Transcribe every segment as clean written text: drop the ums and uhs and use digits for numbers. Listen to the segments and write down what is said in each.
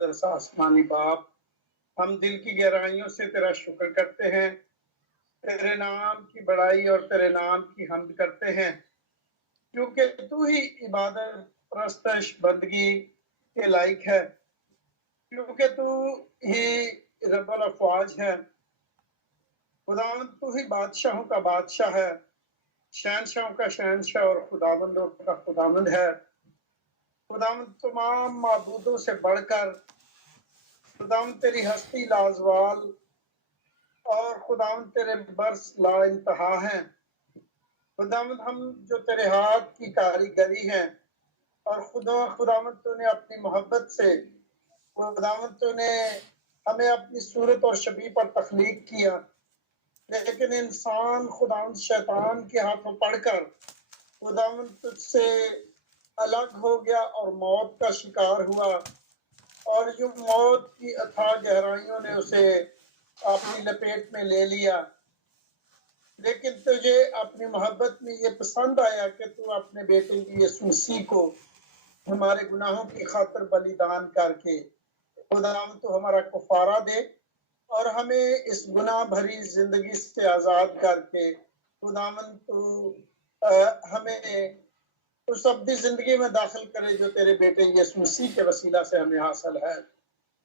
मुकद्दस आसमानी बाप, हम दिल की गहराइयों से तेरा शुक्र करते हैं, तेरे नाम की बड़ाई और तेरे नाम की हम्द करते हैं, क्योंकि तू ही इबादत, प्रस्तश, बंदगी के लायक है, क्योंकि तू ही रब्बुल अफ़वाज है। खुदावंद तू ही बादशाहों का बादशाह है, शहनशाहों का शहनशाह और खुदावंदों का खुदावंद है। खुदावंद तमाम माबूदों से बढ़कर, खुदावंद तेरी हस्ती लाजवाल और खुदावंद तेरे बर्स ला इंतहा हैं। खुदावंद हम जो तेरे हाथ की कारीगरी हैं, और खुदावंद तूने अपनी मोहब्बत से, खुदावंद तूने हमें अपनी सूरत और शबीह पर तख्लीक किया, लेकिन इंसान खुदावंद शैतान के हाथों पड़कर खुदावंद तुझसे अलग हो गया और मौत का शिकार हुआ, और जो मौत की अथाह गहराइयों ने उसे अपनी लपेट में ले लिया। लेकिन तुझे अपनी मोहब्बत में ये पसंद आया कि तू अपने बेटे यीशु मसीह को हमारे गुनाहों की खातिर बलिदान करके खुदावंद तू हमारा कुफारा दे और हमें इस गुनाह भरी जिंदगी से आज़ाद करके खुदावंद तू हमें उस अब्दी जिंदगी में दाखिल करे जो तेरे बेटे यीशु मसीह के वसीला से हमें हासिल है।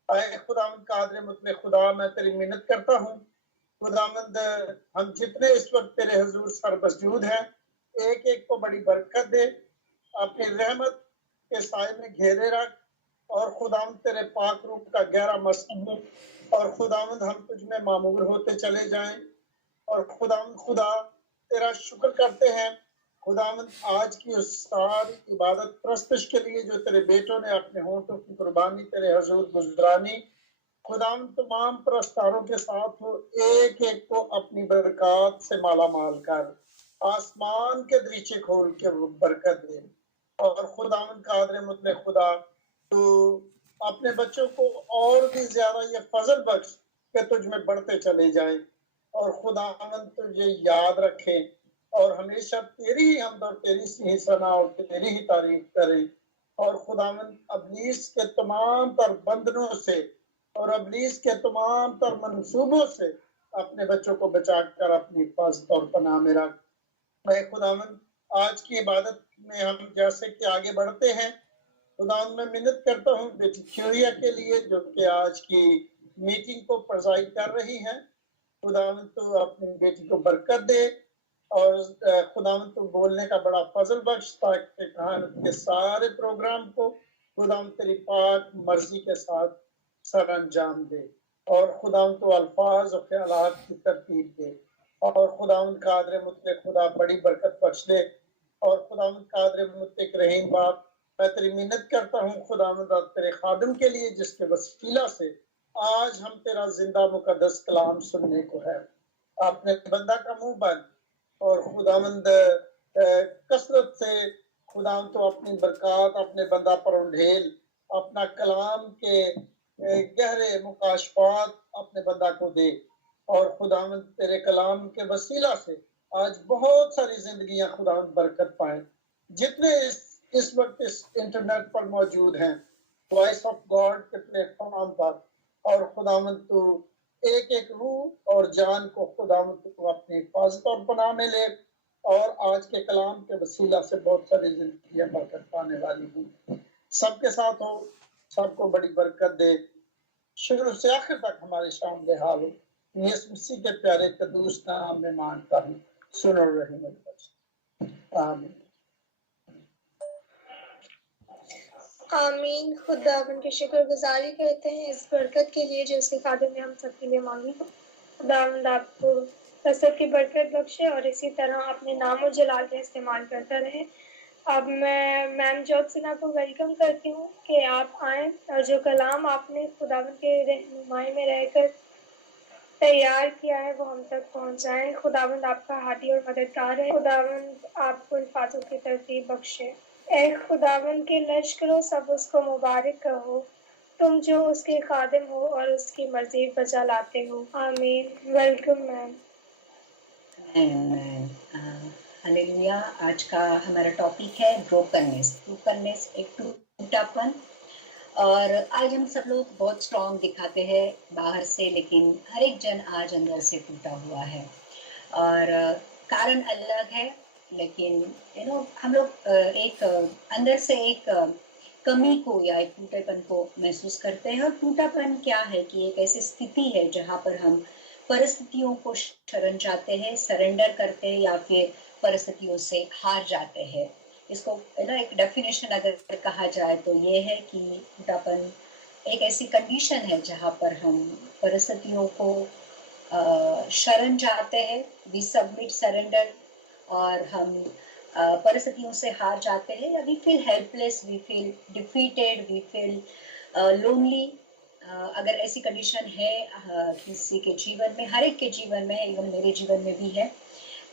आए खुदावंद कादर मुतले खुदा, मैं तेरी मिन्नत करता हूँ खुदावंद, हम जितने इस वक्त तेरे हुजूर सरमौजूद हैं, एक एक को बड़ी बरकत दे, अपनी रहमत के साए में घेरे रख, और खुदावंद तेरे पाक रूप का गहरा मस्कन हो, और खुदावंद हम तुझ में मामूर होते चले जाएं। और खुदावंद खुदा तेरा शुक्र करते हैं खुदावंद आज की उस सारी इबादत प्रस्तश के लिए जो तेरे बेटों ने अपने होंठों की कुर्बानी तेरे हुजूर गुजरानी। खुदावंद तमाम प्रस्तारों के साथ हो, एक एक को अपनी बरकत से माला माल कर, आसमान के दरीचे खोल के बरकत दे। और खुदावंद कादर मुतले खुदा, तू अपने बच्चों को और भी ज्यादा ये फजल बख्श के तुझ में बढ़ते चले जाए, और खुदावंद तुझे याद रखे और हमेशा तेरी ही हमद और तेरी सी सना और तेरी ही तारीफ करे। और खुदावंद अबलीस के तमाम तर बंधनों से और अबलीस के तमाम तर मंसूबों से अपने बच्चों को बचा कर अपनी हिफाजत और पनाह में रख। मैं खुदावंद आज की इबादत में हम जैसे कि आगे बढ़ते हैं, खुदावंद मैं मिन्नत करता हूँ बेटी क्यूरिया के लिए जो कि आज की मीटिंग को प्रेज़ाइड कर रही हैं। खुदावंद तो अपनी बेटी को बरकत दे, और खुदावंद तो बोलने का बड़ा फजल बख्श ताकि कहानत के सारे प्रोग्राम को खुदावंद तेरी पाक मर्जी के साथ सर अंजाम दे, और खुदावंद तो अल्फाज और ख्यालात की तरतीब दे, और खुदावंद कादर मुतले खुदा बड़ी बरकत बख्श दे। और खुदावंद कादर मुतले रहीम बाप, मैं तेरी मिन्नत करता हूँ खुदावंद तेरे खादिम के लिए जिसके वसीला से आज हम तेरा जिंदा मुकद्दस कलाम सुनने को है। आपने बंदा का मुंह बंद और खुदावंद कसरत से खुदावंद तो अपनी बरकत अपने बंदा पर उंडेल, अपना कलाम के गहरे मुकाशफात अपने बंदा को दे, और खुदावंद तेरे कलाम के वसीला से आज बहुत सारी जिंदगियां खुदावंद बरकत पाए। जितने इस वक्त इस इंटरनेट पर मौजूद हैं, वॉइस ऑफ गॉड के प्लेटफॉर्म पर, और खुदावंद तू एक एक रूह और जान को खुदावंद को अपनी हिफाजत और पनाह में ले, और आज के कलाम के वसीला से बहुत सारी जिंदगियां बरकत पाने वाली हूँ। सबके साथ हो, सबको बड़ी बरकत दे, शुरू से आखिर तक हमारे सामने हाल हो। यीशु मसीह के प्यारे कदूस नाम में मांगता हूँ, सुनो रहीम। आमीन। आमीन। खुदावन की शुक्रगुजारी करते हैं इस बरकत के लिए जो उसके खादिम ने हम सबके लिए मांगी। खुदावंद आपको कसरत की बरकत बख्शे और इसी तरह अपने नाम और जलाल का इस्तेमाल करता रहे। अब मैं मैम जोत्सना को वेलकम करती हूँ कि आप आएँ और जो कलाम आपने खुदावंद के रहनुमाई में रहकर तैयार किया है वो हम तक पहुँचाएँ। खुदावंद आपका हादी और मददगार है। खुदावंद आपको हिफाजत की तरतीब बख्शे। ऐ खुदावंद के लश्करों सब उसको मुबारक कहो, तुम जो उसके खादिम हो और उसकी मर्जी बजा लाते हो। आमीन। Welcome ma'am. हालेलुया। आज का हमारा टॉपिक है ब्रोकननेस। ब्रोकननेस एक टूटापन, और आज हम सब लोग बहुत स्ट्रांग दिखाते हैं बाहर से, लेकिन हर एक जन आज अंदर से टूटा हुआ है। और कारण अलग है, लेकिन हम लोग एक अंदर से एक कमी को या एक टूटेपन को महसूस करते हैं। और टूटापन क्या है कि एक ऐसी स्थिति है जहाँ पर हम परिस्थितियों को शरण जाते हैं, सरेंडर करते हैं, या फिर परिस्थितियों से हार जाते हैं। इसको एक डेफिनेशन अगर कहा जाए तो ये है कि टूटापन एक ऐसी कंडीशन है जहाँ पर हम परिस्थितियों को शरण जाते हैं, वी सबमिट सरेंडर, और हम परिस्थितियों से हार जाते हैं, या we feel helpless, we feel defeated, we feel lonely. अगर ऐसी कंडीशन है किसी के जीवन में, हर एक के जीवन में, इवन मेरे जीवन में भी है,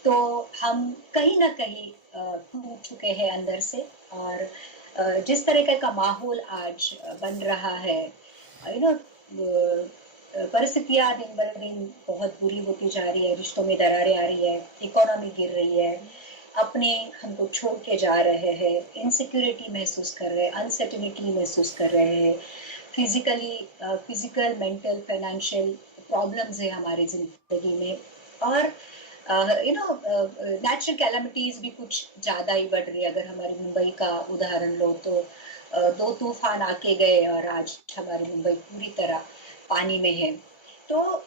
तो हम कहीं ना कहीं टूट चुके हैं अंदर से। और जिस तरह का माहौल आज बन रहा है, परिस्थितियां दिन ब दिन बहुत बुरी होती जा रही है, रिश्तों में दरारें आ रही है, इकोनॉमी गिर रही है, अपने हमको छोड़ के जा रहे हैं, इनसिक्योरिटी महसूस कर रहे हैं, अनसर्टेनिटी महसूस कर रहे हैं, फिजिकल, मेंटल, फाइनेंशियल प्रॉब्लम्स है हमारी जिंदगी में। और नेचुरल कैलामिटीज भी कुछ ज़्यादा ही बढ़ रही है। अगर हमारी मुंबई का उदाहरण लो तो 2 तूफान आके गए और आज हमारी मुंबई पूरी तरह पानी में है। तो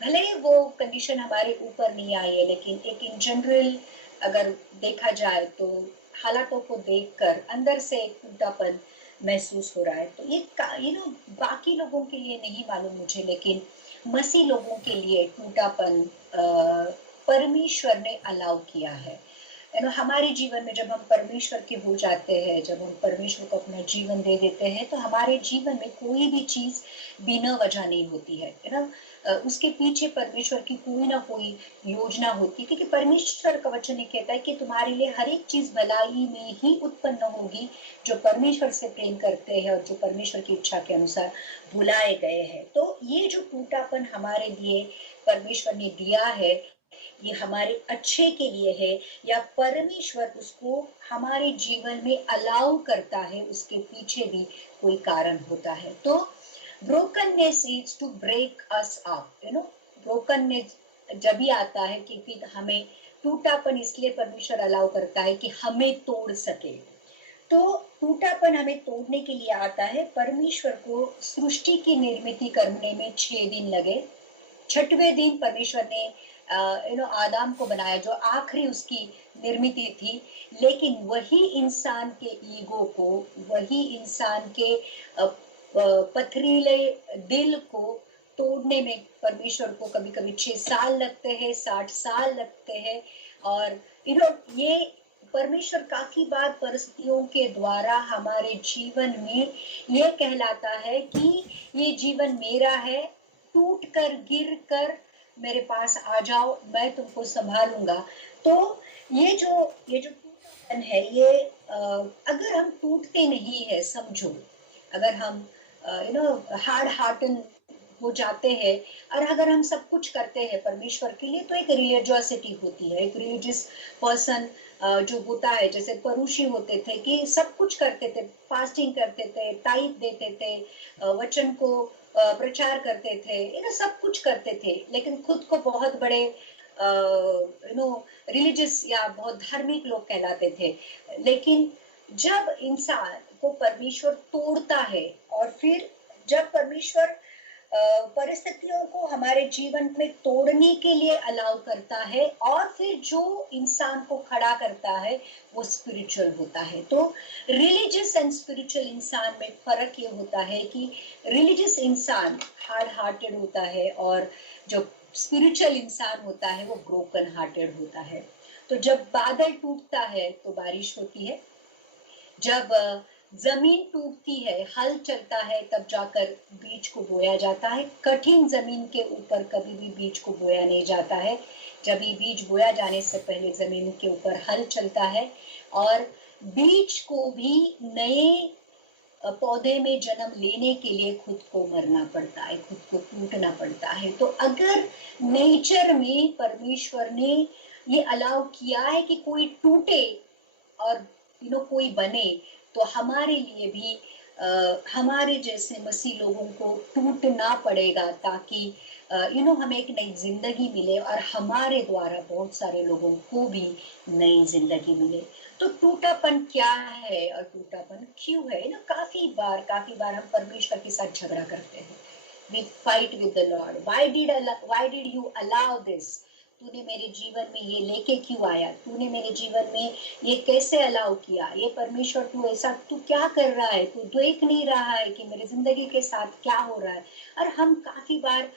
भले वो कंडीशन हमारे ऊपर नहीं आई है, लेकिन एक इन जनरल अगर देखा जाए तो हालातों को देखकर अंदर से एक टूटापन महसूस हो रहा है। तो ये बाकी लोगों के लिए नहीं मालूम मुझे, लेकिन मसीह लोगों के लिए टूटापन परमेश्वर ने अलाउ किया है। हमारे जीवन में जब हम परमेश्वर के हो जाते हैं, जब हम परमेश्वर को अपना जीवन दे देते हैं, तो हमारे जीवन में कोई भी चीज बिना वजह नहीं होती है ना। उसके पीछे परमेश्वर की कोई ना कोई योजना होती है, क्योंकि परमेश्वर का वचन ये कहता है कि तुम्हारे लिए हर एक चीज भलाई में ही उत्पन्न होगी जो परमेश्वर से प्रेम करते हैं और जो परमेश्वर की इच्छा के अनुसार बुलाए गए हैं। तो ये जो टूटापन हमारे लिए परमेश्वर ने दिया है, ये हमारे अच्छे के लिए है, या परमेश्वर उसको हमारे जीवन में अलाउ करता है, उसके पीछे भी कोई कारण होता है। तो brokenness is to break us up. Brokenness जब भी आता है कि फिर हमें टूटापन इसलिए परमेश्वर अलाउ करता है कि हमें तोड़ सके। तो टूटापन हमें तोड़ने के लिए आता है। परमेश्वर को सृष्टि की निर्मित करने में 6 दिन लगे। 6वें दिन परमेश्वर ने आदम को बनाया, जो आखिरी उसकी निर्मित थी। लेकिन वही इंसान के ईगो को, वही इंसान के पथरीले दिल को तोड़ने में परमेश्वर को कभी कभी 6 साल लगते हैं, 60 साल लगते हैं। और ये परमेश्वर काफी बार परिस्थितियों के द्वारा हमारे जीवन में ये कहलाता है कि ये जीवन मेरा है, टूट कर गिर कर मेरे पास आ जाओ, मैं तुमको संभालूंगा। तो ये जो टूटन है, ये अगर हम टूटते नहीं है, समझो, अगर हम हार्ड हार्टन हो जाते हैं, और अगर हम सब कुछ करते हैं परमेश्वर के लिए, तो एक रिलीजियोसिटी होती है। एक रिलीजियस पर्सन जो होता है, जैसे परुषी होते थे कि सब कुछ करते थे, फास्टिंग करते थे, टाइप देते थे, वचन को प्रचार करते थे, सब कुछ करते थे, लेकिन खुद को बहुत बड़े रिलीजियस या बहुत धार्मिक लोग कहलाते थे। लेकिन जब इंसान को परमेश्वर तोड़ता है, और फिर जब परमेश्वर परिस्थितियों को हमारे जीवन में तोड़ने के लिए अलाउ करता है, और फिर जो इंसान को खड़ा करता है वो स्पिरिचुअल होता है। तो रिलीजियस एंड स्पिरिचुअल इंसान में फर्क ये होता है कि रिलीजियस इंसान हार्ड हार्टेड होता है, और जो स्पिरिचुअल इंसान होता है वो ब्रोकन हार्टेड होता है। तो जब बादल टूटता है तो बारिश होती है, जब जमीन टूटती है, हल चलता है, तब जाकर बीज को बोया जाता है। कठिन जमीन के ऊपर कभी भी बीज को बोया नहीं जाता है। जब ये बीज बोया जाने से पहले जमीन के ऊपर हल चलता है, और बीज को भी नए पौधे में जन्म लेने के लिए खुद को मरना पड़ता है, खुद को टूटना पड़ता है। तो अगर नेचर में परमेश्वर ने ये अलाउ किया है कि कोई टूटे और कोई बने, तो हमारे लिए भी हमारे जैसे मसीह लोगों को टूटना पड़ेगा, ताकि हमें एक नई जिंदगी मिले और हमारे द्वारा बहुत सारे लोगों को भी नई जिंदगी मिले। तो टूटापन क्या है और टूटापन क्यों है ना, काफी बार हम परमेश्वर के साथ झगड़ा करते हैं। We fight with the Lord. Why did you allow this? तूने मेरे जीवन में ये लेके क्यों आया? तूने मेरे जीवन में ये कैसे अलाउ किया? ये परमेश्वर तू ऐसा तू क्या कर रहा है? तू देख नहीं रहा है कि मेरी जिंदगी के साथ क्या हो रहा है? और हम काफी बार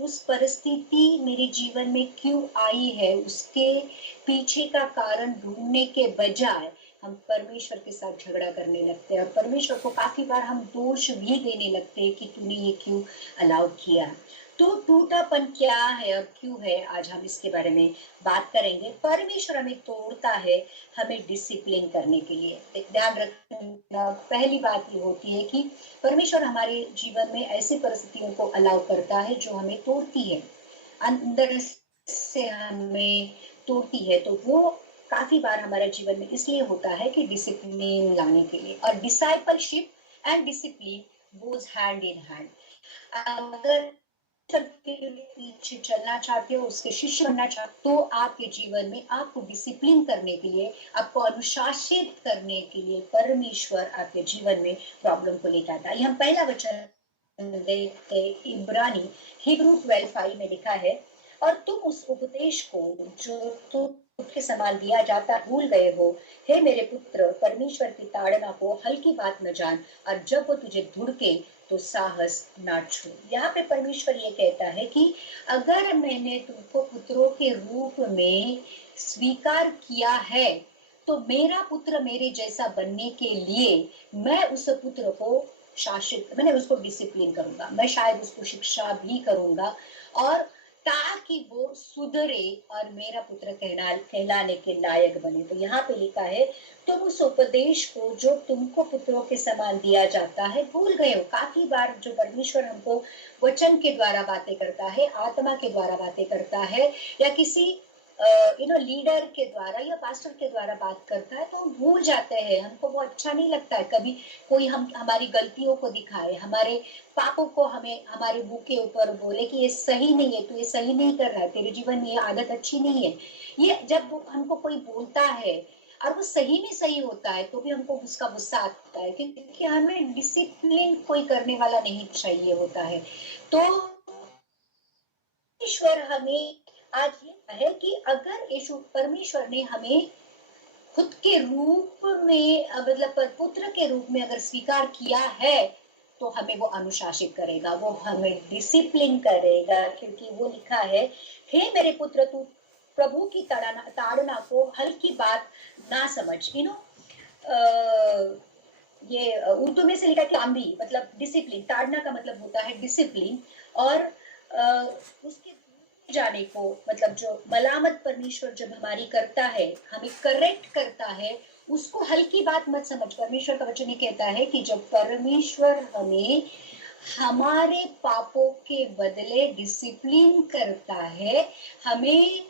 उस परिस्थिति मेरे जीवन में क्यों आई है, उसके पीछे का कारण ढूंढने के बजाय हम परमेश्वर के साथ झगड़ा करने लगते हैं और परमेश्वर को काफी बार हम दोष भी देने लगते हैं कि तूने ये क्यों अलाउ किया। तो टूटापन क्या है और क्यों है, आज हम इसके बारे में बात करेंगे। परमेश्वर हमें तोड़ता है हमें डिसिप्लिन करने के लिए। ध्यान रखना, पहली बात ये होती है कि परमेश्वर हमारे जीवन में ऐसी परिस्थितियों को अलाउ करता है जो हमें तोड़ती है, अंदर से हमें तोड़ती है। तो वो काफी बार हमारे जीवन में इसलिए होता है कि डिसिप्लिन लाने के लिए। और discipleship and discipline goes hand in hand. अगर पीछे चलना चाहते हो, उसके शिष्य बनना चाहते हो, तो आपके जीवन में आपको डिसिप्लिन करने के लिए, आपको अनुशासित करने के लिए परमेश्वर आपके जीवन में प्रॉब्लम को लेकर आता है। हम पहला वचन देखते इब्रानी हिब्रू 12:5 में लिखा है, और तुम उस उपदेश को जो तुमके समान दिया जाता भूल गए हो। हे मेरे पुत्र, परमेश्वर की ताड़ना को हल्की बात न जान, और जब वो तुझे ढूंढे तो साहस ना छोड़। यहाँ पे परमेश्वर ये कहता है कि अगर मैंने तुमको पुत्रों के रूप में स्वीकार किया है, तो मेरा पुत्र मेरे जैसा बनने के लिए मैं उस पुत्र को मैंने उसको डिसिप्लिन करूंगा, मैं शायद उसको शिक्षा भी करूंगा, और ताकि वो सुधरे और मेरा पुत्र कहलाने के लायक बने। तो यहाँ पे लिखा है, तुम उस उपदेश को जो तुमको पुत्रों के समान दिया जाता है भूल गए हो। काफी बार जो परमेश्वर हमको वचन के द्वारा बातें करता है, आत्मा के द्वारा बातें करता है, या किसी लीडर के द्वारा या पास्टर के द्वारा बात करता है, तो हम भूल जाते हैं। हमको वो अच्छा नहीं लगता है कभी कोई हमारी गलतियों को दिखाए, हमारे पापों को हमें हमारे मुंह के ऊपर बोले कि ये सही नहीं है, तू ये सही नहीं कर रहा है, तेरे जीवन में ये आदत अच्छी नहीं है। ये जब हमको कोई बोलता है और वो सही में सही होता है, तो भी हमको उसका गुस्सा आता है, क्योंकि हमें डिसिप्लिन कोई करने वाला नहीं चाहिए होता है। तो ईश्वर हमें आज ये है कि अगर यीशु परमेश्वर ने हमें खुद के रूप में, मतलब पुत्र के रूप में अगर स्वीकार किया है, तो हमें वो अनुशासित करेगा, वो हमें डिसिप्लिन करेगा। क्योंकि वो लिखा है, हे मेरे पुत्र, तू प्रभु की ताड़ना को हल्की बात ना समझ। ये उर्दू में से लिखा कि आंधी मतलब डिसिप्लिन, ताड़ना का मतलब होता है डिसिप्लिन, और उसके जाने को मतलब जो मलामत परमेश्वर जब हमारी करता है, हमें करेक्ट करता है, उसको हल्की बात मत समझ। परमेश्वर का वचन ये कहता है कि जब परमेश्वर हमें हमारे पापों के बदले डिसिप्लिन करता है, हमें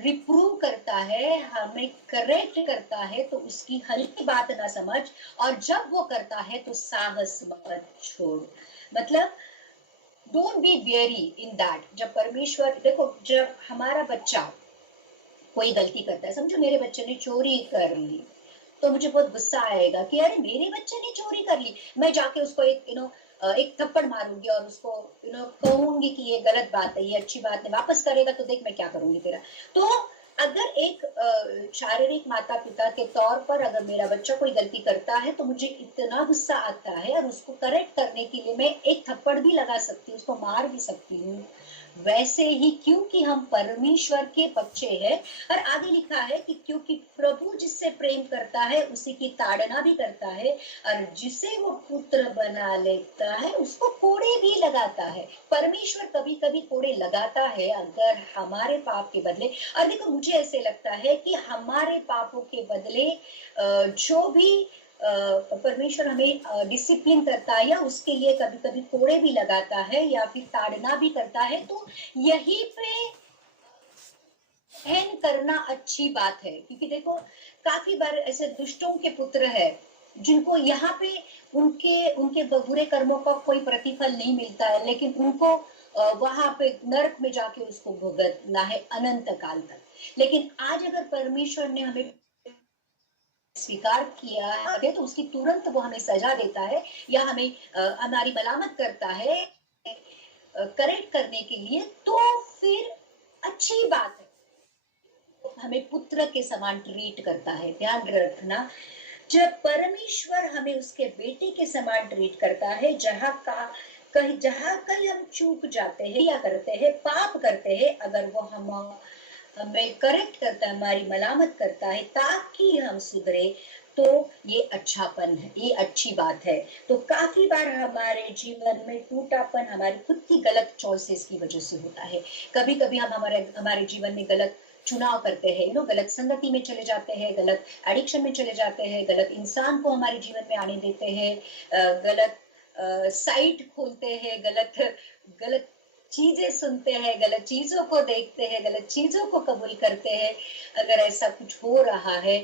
रिप्रूव करता है, हमें करेक्ट करता है, तो उसकी हल्की बात ना समझ, और जब वो करता है तो साहस मत छोड़। मतलब don't be very in that. जब परमेश्वर, देखो, जब हमारा बच्चा कोई गलती करता है, समझो मेरे बच्चे ने चोरी कर ली, तो मुझे बहुत गुस्सा आएगा कि अरे मेरे बच्चे ने चोरी कर ली, मैं जाके उसको एक थप्पड़ मारूंगी और उसको कहूंगी कि ये गलत बात है, ये अच्छी बात नहीं, वापस करेगा तो देख मैं क्या करूंगी तेरा। तो अगर एक शारीरिक माता पिता के तौर पर अगर मेरा बच्चा कोई गलती करता है, तो मुझे इतना गुस्सा आता है, और उसको करेक्ट करने के लिए मैं एक थप्पड़ भी लगा सकती हूँ, उसको मार भी सकती हूँ। वैसे ही क्योंकि हम परमेश्वर के बच्चे हैं, और आगे लिखा है कि क्योंकि प्रभु जिससे प्रेम करता है उसी की ताड़ना भी करता है, और जिसे वो पुत्र बना लेता है उसको कोड़े भी लगाता है। परमेश्वर कभी कभी कोड़े लगाता है अगर हमारे पाप के बदले। और देखो, मुझे ऐसे लगता है कि हमारे पापों के बदले जो भी परमेश्वर हमें डिसिप्लिन करता है, या उसके लिए कभी कभी कोड़े भी लगाता है, या फिर ताड़ना भी करता है, तो यही पे सहन करना अच्छी बात है। क्योंकि देखो, काफी बार ऐसे दुष्टों के पुत्र है जिनको यहाँ पे उनके उनके बुरे कर्मों का कोई प्रतिफल नहीं मिलता है, लेकिन उनको वहां पे नरक में जाके उसको भुगतना है अनंत काल तक। लेकिन आज अगर परमेश्वर ने हमें स्वीकार किया है तो उसकी तुरंत वो हमें सजा देता है या हमें हमारी मलामत करता है करेक्ट करने के लिए, तो फिर अच्छी बात है, हमें पुत्र के समान ट्रीट करता है। ध्यान रखना, जब परमेश्वर हमें उसके बेटे के समान ट्रीट करता है, जहाँ कहीं हम चूक जाते हैं या करते हैं, पाप करते हैं, अगर वो हमें करेक्ट करता है, हमारी मलामत करता है ताकि हम सुधरे, तो ये अच्छापन है, ये अच्छी बात है। तो काफी बार हमारे जीवन में टूटापन हमारी खुद की गलत चॉइसेस की वजह से होता है। कभी कभी हम हमारे जीवन में गलत चुनाव करते हैं, गलत संगति में चले जाते हैं, गलत एडिक्शन में चले जाते हैं, गलत इंसान को हमारे जीवन में आने देते हैं, गलत साइट खोलते हैं, गलत चीजें सुनते हैं, गलत चीजों को देखते हैं, गलत चीजों को कबूल करते हैं। अगर ऐसा कुछ हो रहा है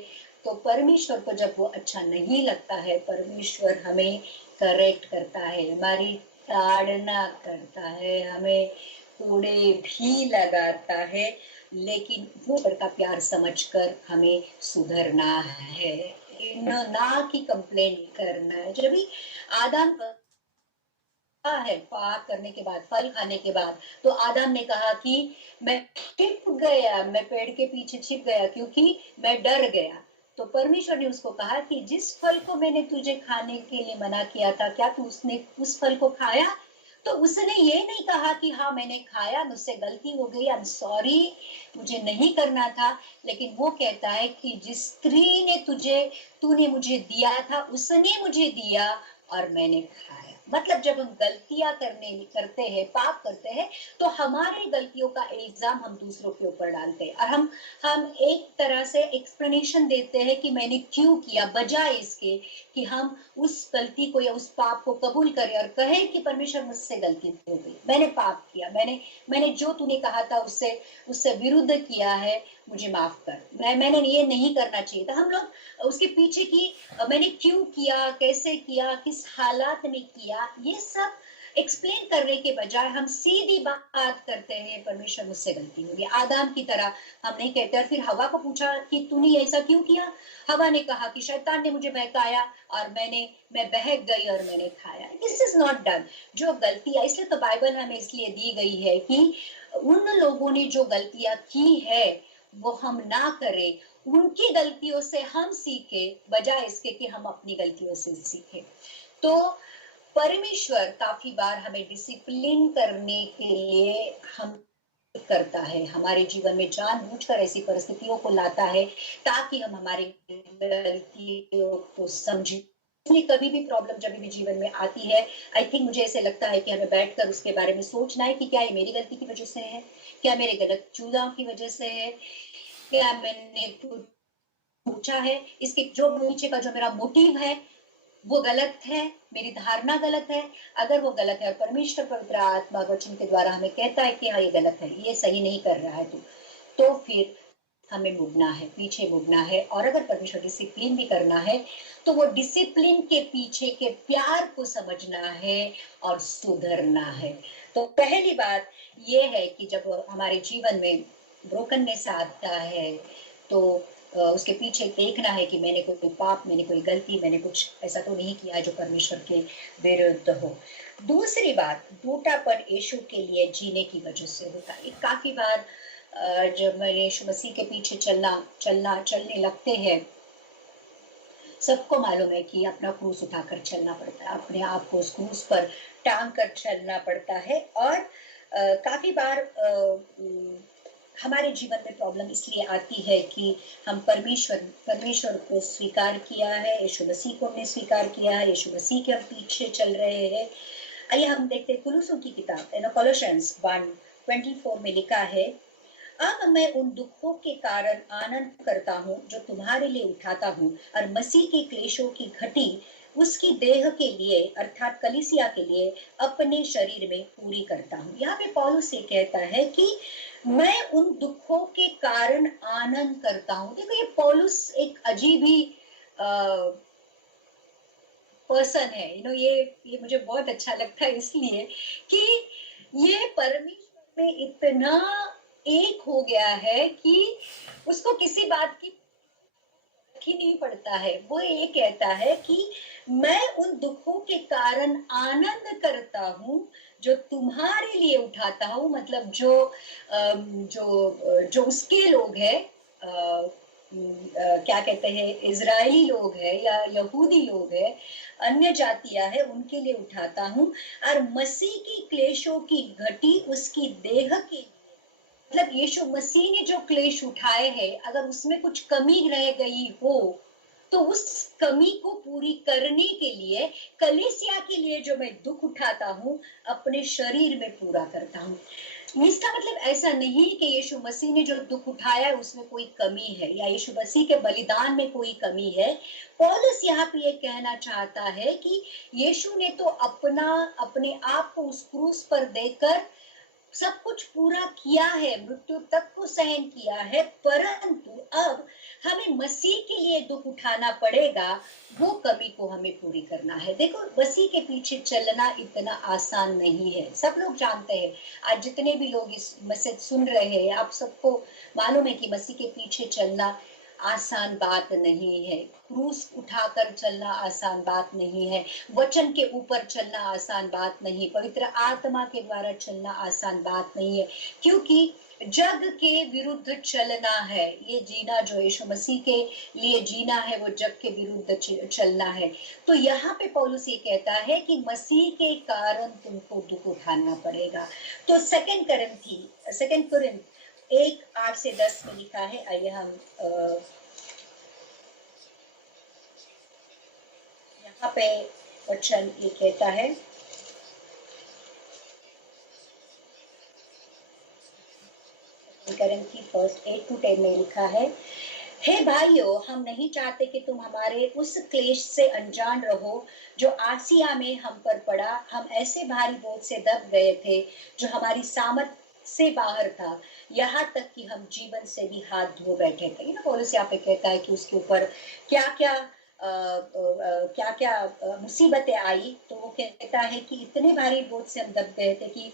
तो परमेश्वर को जब वो अच्छा नहीं लगता है, परमेश्वर हमें करेक्ट करता है, हमारी ताड़ना करता है, हमें कोड़े भी लगाता है, लेकिन वो का प्यार समझकर हमें सुधरना है, ना कि कंप्लेन करना है। जब भी आदम है पाप करने के बाद, फल खाने के बाद, तो आदम ने कहा कि मैं छिप गया, मैं पेड़ के पीछे छिप गया क्योंकि मैं डर गया। तो परमेश्वर ने उसको कहा कि जिस फल को मैंने तुझे खाने के लिए मना किया था, क्या तू उसने उस फल को खाया? तो उसने ये नहीं कहा कि हाँ मैंने खाया, मुझसे गलती हो गई, आई एम सॉरी, मुझे नहीं करना था। लेकिन वो कहता है कि जिस स्त्री ने तूने मुझे दिया था, उसने मुझे दिया और मैंने खाया। मतलब जब हम गलतियां करते हैं, पाप करते हैं, तो हमारी गलतियों का इल्जाम हम दूसरों के ऊपर डालते हैं, और हम एक तरह से एक्सप्लेनेशन देते हैं कि मैंने क्यों किया, बजाय इसके कि हम उस गलती को या उस पाप को कबूल करें और कहें कि परमेश्वर मुझसे गलती हो गई, मैंने पाप किया, मैंने जो तूने कहा था उससे विरुद्ध किया है, मुझे माफ कर, मैंने ये नहीं करना चाहिए था। हम लोग उसके पीछे की मैंने क्यों किया, कैसे किया, किस हालात में किया, ये सब एक्सप्लेन करने के बजाय हम सीधी बात करते हैं, परमेश्वर मुझसे गलती हो गई। आदम की तरह हम नहीं कहते। और फिर हवा को पूछा कि तूने ऐसा क्यों किया? हवा ने कहा कि शैतान ने मुझे बहकाया और मैं बहक गई और मैंने खाया। This is not done. जो गलतियां, इसलिए तो बाइबल हमें इसलिए दी गई है कि उन लोगों ने जो गलतियां की है वो हम ना करें, उनकी गलतियों से हम सीखे, बजाय इसके कि हम अपनी गलतियों से सीखें। तो परमेश्वर काफी बार हमें डिसिप्लिन करने के लिए हम करता है, हमारे जीवन में जानबूझकर ऐसी परिस्थितियों को लाता है ताकि हम हमारी गलतियों को समझें। कभी भी प्रॉब्लम जब भी जीवन में आती है, आई थिंक मुझे ऐसे लगता है कि हमें बैठकर उसके बारे में सोचना है कि क्या ये मेरी गलती की वजह से है, क्या मेरे गलत चुनाव की वजह से है, क्या मैंने पूछा है, इसके जो नीचे का जो मेरा मोटिव है वो गलत है, मेरी धारणा गलत है। अगर वो गलत है और परमेश्वर पवित्र आत्मा वचन के द्वारा हमें कहता है कि हाँ ये गलत है, ये सही नहीं कर रहा है तो फिर हमें मुड़ना है, पीछे मुड़ना है। और अगर परमेश्वर डिसिप्लिन भी करना है तो वो डिसिप्लिन के पीछे के प्यार को समझना है और सुधरना है। तो पहली बात ये है कि जब हमारे जीवन में ब्रोकननेस आता है तो उसके पीछे देखना है कि मैंने कोई पाप, मैंने कोई गलती, मैंने कुछ ऐसा तो नहीं किया जो परमेश्वर के विरुद्ध हो। दूसरी बात, टूटापन यीशु के लिए जीने की वजह से होता है। काफी बार जब मैंने यीशु मसीह के पीछे चलने लगते हैं, सबको मालूम है कि अपना क्रूस उठाकर चलना पड़ता है, अपने आप को उस क्रूस पर टांग कर चलना पड़ता है। और काफी बार हमारे जीवन में प्रॉब्लम इसलिए आती है कि हम परमेश्वर को स्वीकार किया है, यीशु मसीह को हमने स्वीकार किया है, यीशु मसीह के हम पीछे चल रहे हैं। आइए हम देखते हैं कुलुसों की किताब कोलोसियंस 1:24 में लिखा है, अब मैं उन दुखों के कारण आनंद करता हूँ जो तुम्हारे लिए उठाता हूँ और मसीह के क्लेशों की घटी उसकी देह के लिए अर्थात कलीसिया के लिए अपने शरीर में पूरी करता हूँ। यहाँ पे पौलुस से कहता है कि मैं उन दुखों के कारण आनंद करता हूँ। देखो ये पौलुस एक अजीब ही पर्सन है, ये मुझे बहुत अच्छा लगता है, इसलिए कि ये परमेश्वर में इतना एक हो गया है कि उसको किसी बात की ही नहीं पड़ता है। वो ये कहता है कि मैं उन दुखों के कारण आनंद करता हूँ जो तुम्हारे लिए उठाता हूँ, मतलब जो उसके लोग हैं, क्या कहते हैं, इजरायली लोग हैं या यहूदी लोग हैं, अन्य जातियां है, उनके लिए उठाता हूँ। और मसीह की क्लेशों की घटी उसकी देह के, मतलब यीशु मसीह ने जो क्लेश उठाए हैं, अगर उसमें कुछ कमी रह गई हो तो उस कमी को पूरी करने के लिए, कलीसिया के लिए जो मैं दुख उठाता हूँ, अपने शरीर में पूरा करता हूँ। इसका मतलब ऐसा नहीं कि यीशु मसीह ने जो दुख उठाया है उसमें कोई कमी है, या यीशु मसीह के बलिदान में कोई कमी है। पौलुस यहाँ पे ये कहना चाहता है कि यीशु ने तो अपने आप को उस क्रूस पर देकर सब कुछ पूरा किया है, मृत्यु तक को सहन किया है, परंतु अब हमें मसीह के लिए दुख उठाना पड़ेगा, वो कमी को हमें पूरी करना है। देखो, मसीह के पीछे चलना इतना आसान नहीं है, सब लोग जानते हैं। आज जितने भी लोग इस मैसेज सुन रहे हैं, आप सबको मालूम है कि मसीह के पीछे चलना आसान बात नहीं है। क्रूस उठाकर चलना आसान बात नहीं है, वचन के ऊपर चलना आसान बात नहीं, पवित्र आत्मा के द्वारा चलना आसान बात नहीं है, क्योंकि जग के विरुद्ध चलना है। ये जीना जो यीशु मसीह के लिए जीना है, वो जग के विरुद्ध चलना है। तो यहाँ पे पौलुस ये कहता है कि मसीह के कारण तुमको दुख उठाना पड़ेगा। तो सेकंड कोरिन्थ 1:8-10 में लिखा है। आइए हम यहाँ पे वचन ये कहता है, कोरिन्थी 1:8-10 में लिखा है, हे भाइयों, हम नहीं चाहते कि तुम हमारे उस क्लेश से अनजान रहो जो आसिया में हम पर पड़ा। हम ऐसे भारी बोझ से दब गए थे जो हमारी सामर्थ से बाहर था, यहाँ तक कि हम जीवन से भी हाथ धो बैठे थे। पौलुस यहाँ पे कहता है कि उसके ऊपर क्या क्या मुसीबतें आई, तो वो कहता है कि इतने भारी बोझ से हम दब गए थे कि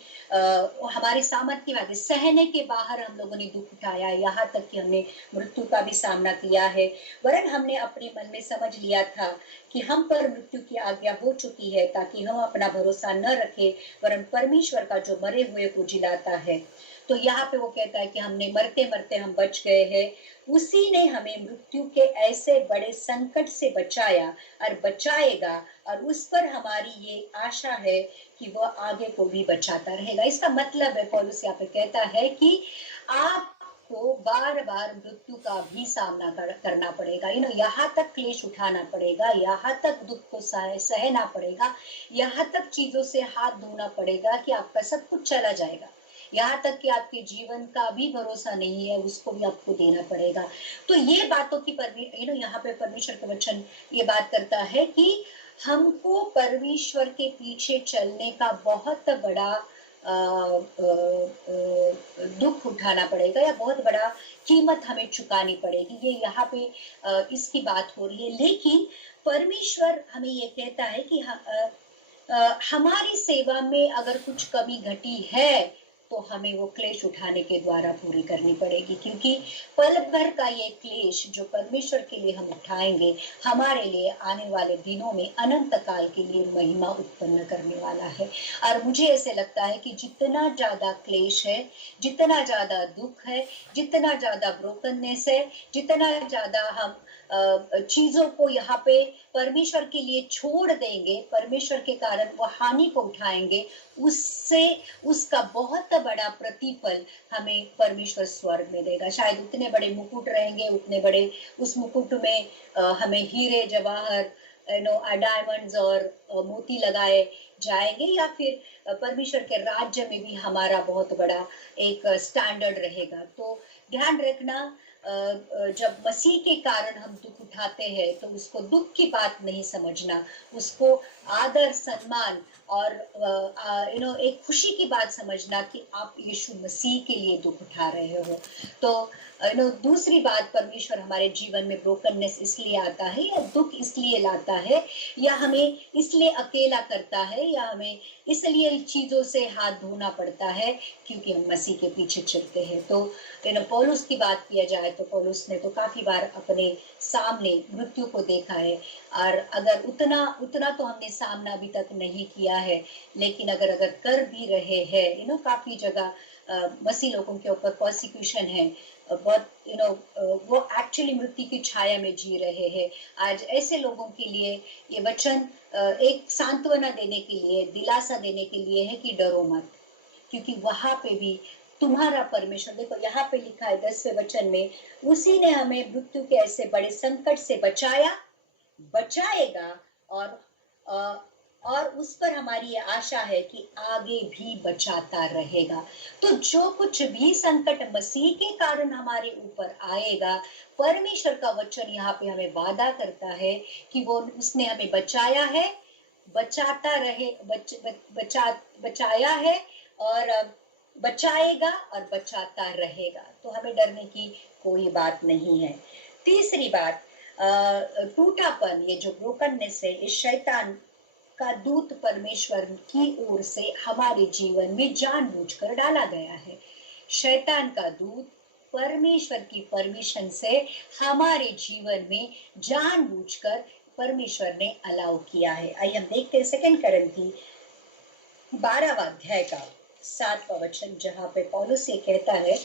हमारी सामर्थ्य की बात, सहने के बाहर हम लोगों ने दुख उठाया, यहाँ तक कि हमने मृत्यु का भी सामना किया है। वरन हमने अपने मन में समझ लिया था कि हम पर मृत्यु की आज्ञा हो चुकी है, ताकि हम अपना भरोसा न रखें, वरन परमेश्वर का जो मरे हुए को जिलाता है। तो यहाँ पे वो कहता है कि हमने मरते मरते हम बच गए हैं, उसी ने हमें मृत्यु के ऐसे बड़े संकट से बचाया और बचाएगा, और उस पर हमारी ये आशा है कि वह आगे को भी बचाता रहेगा। इसका मतलब है, पौलुस यहाँ पे कहता है कि आपको बार बार मृत्यु का भी सामना करना पड़ेगा, यहाँ तक क्लेश उठाना पड़ेगा, यहाँ तक दुख को सहना पड़ेगा, यहाँ तक चीजों से हाथ धोना पड़ेगा कि आपका सब कुछ चला जाएगा, यहाँ तक कि आपके जीवन का भी भरोसा नहीं है, उसको भी आपको देना पड़ेगा। तो ये बातों की यहाँ पे परमेश्वर का वचन ये बात करता है कि हमको परमेश्वर के पीछे चलने का बहुत बड़ा दुख उठाना पड़ेगा, या बहुत बड़ा कीमत हमें चुकानी पड़ेगी। ये यहाँ पे इसकी बात हो रही है। लेकिन परमेश्वर हमें ये कहता है कि हमारी सेवा में अगर कुछ कमी घटी है तो हमें वो क्लेश उठाने के द्वारा पूरी करनी पड़ेगी, क्योंकि पल भर का ये क्लेश जो परमेश्वर के लिए हम उठाएंगे, हमारे लिए आने वाले दिनों में अनंत काल के लिए महिमा उत्पन्न करने वाला है। और मुझे ऐसे लगता है कि जितना ज्यादा क्लेश है, जितना ज्यादा दुख है, जितना ज्यादा ब्रोकननेस है, जितना ज्यादा हम चीजों को यहाँ पे परमेश्वर के लिए छोड़ देंगे, परमेश्वर के कारण वो हानि को उठाएंगे, उससे उसका बहुत बड़ा प्रतिफल हमें परमेश्वर स्वर्ग में देगा। शायद उतने बड़े मुकुट रहेंगे, उतने बड़े उस मुकुट में हमें हीरे जवाहर डायमंड्स और मोती लगाए जाएंगे, या फिर परमेश्वर के राज्य में भी हमारा बहुत बड़ा एक स्टैंडर्ड रहेगा। तो ध्यान रखना, जब मसीह के कारण हम दुख उठाते हैं तो उसको दुख की बात नहीं समझना, उसको आदर सम्मान और एक खुशी की बात समझना कि आप यीशु मसीह के लिए दुख उठा रहे हो। तो दूसरी बात, परमेश्वर हमारे जीवन में ब्रोकननेस इसलिए आता है या दुख इसलिए लाता है या हमें इसलिए अकेला करता है या हमें इसलिए चीजों से हाथ धोना पड़ता है क्योंकि हम मसीह के पीछे चलते हैं। तो पौलुस की बात किया जाए तो पौलुस ने तो काफी बार अपने सामने मृत्यु को देखा है, और अगर उतना तो हमने सामना अभी तक नहीं किया है, लेकिन अगर कर भी रहे हैं, काफी जगह मसीह लोगों के ऊपर प्रोसिक्यूशन है, बहुत वो एक्चुअली मृत्यु की छाया में जी रहे हैं। आज ऐसे लोगों के लिए ये वचन एक सांत्वना देने के लिए, दिलासा देने के लिए है कि डरो मत, क्योंकि वहां पे भी तुम्हारा परमेश्वर, देखो यहाँ पे लिखा है 10वें वचन में, उसी ने हमें मृत्यु के ऐसे बड़े संकट से बचाएगा और उस पर हमारी ये आशा है कि आगे भी बचाता रहेगा। तो जो कुछ भी संकट मसीह के कारण हमारे ऊपर आएगा, परमेश्वर का वचन यहाँ पे हमें वादा करता है कि वो उसने हमें बचाया है, बचाता रहे, बचाया है और बचाएगा और बचाता रहेगा। तो हमें डरने की कोई बात नहीं है। तीसरी बात, टूटापन, ये जो ब्रोकननेस है, इस शैतान का दूत परमेश्वर की ओर से हमारे जीवन में जानबूझकर डाला गया है। शैतान का दूत परमेश्वर की परमिशन से हमारे जीवन में जानबूझकर परमेश्वर ने अलाउ किया है। आइए हम देखते हैं 2 कुरिन्थी 12वां अध्याय का 7वां वचन, जहां पे पौलुस ये कहता है,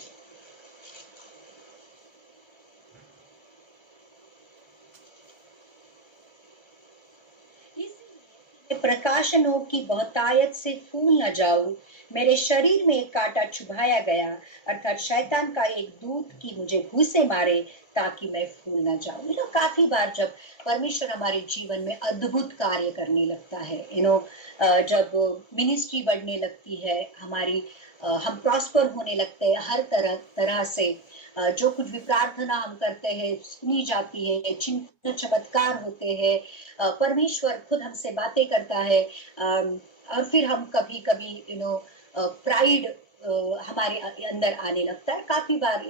प्रकाशनों की बहुतायत से फूल न जाऊं, मेरे शरीर में एक कांटा चुभाया गया, अर्थात शैतान का एक दूत की मुझे घूंसे मारे ताकि मैं फूल न जाऊं। काफी बार जब परमेश्वर हमारे जीवन में अद्भुत कार्य करने लगता है, जब मिनिस्ट्री बढ़ने लगती है हमारी, हम प्रॉस्पर होने लगते हैं हर तरह से, जो कुछ भी प्रार्थना हम करते हैं सुनी जाती है, चिन्ह चमत्कार होते हैं, परमेश्वर खुद हमसे बातें करता है, और फिर हम कभी प्राइड हमारे अंदर आने लगता है। काफी बार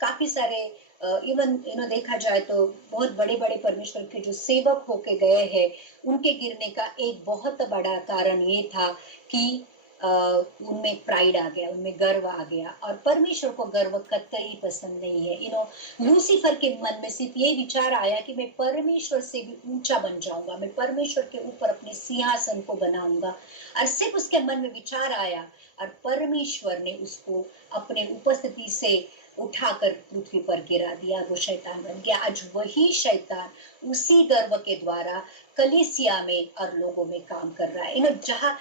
काफी सारे इवन देखा जाए तो बहुत बड़े बड़े परमेश्वर के जो सेवक होके गए हैं, उनके गिरने का एक बहुत बड़ा कारण ये था कि उनमें प्राइड आ गया, उनमें गर्व आ गया, और परमेश्वर को गर्व कतई पसंद नहीं है। लूसीफर के मन में सिर्फ ये विचार आया कि मैं परमेश्वर से भी ऊंचा बन जाऊंगा, मैं परमेश्वर के ऊपर अपने सिंहासन को बनाऊंगा, और सिर्फ उसके मन में विचार आया और परमेश्वर ने उसको अपने उपस्थिति से उठाकर पृथ्वी पर गिरा दिया, वो शैतान बन गया। आज वही शैतान उसी गर्व के द्वारा कलीसिया में और लोगों में काम कर रहा है। जहाँ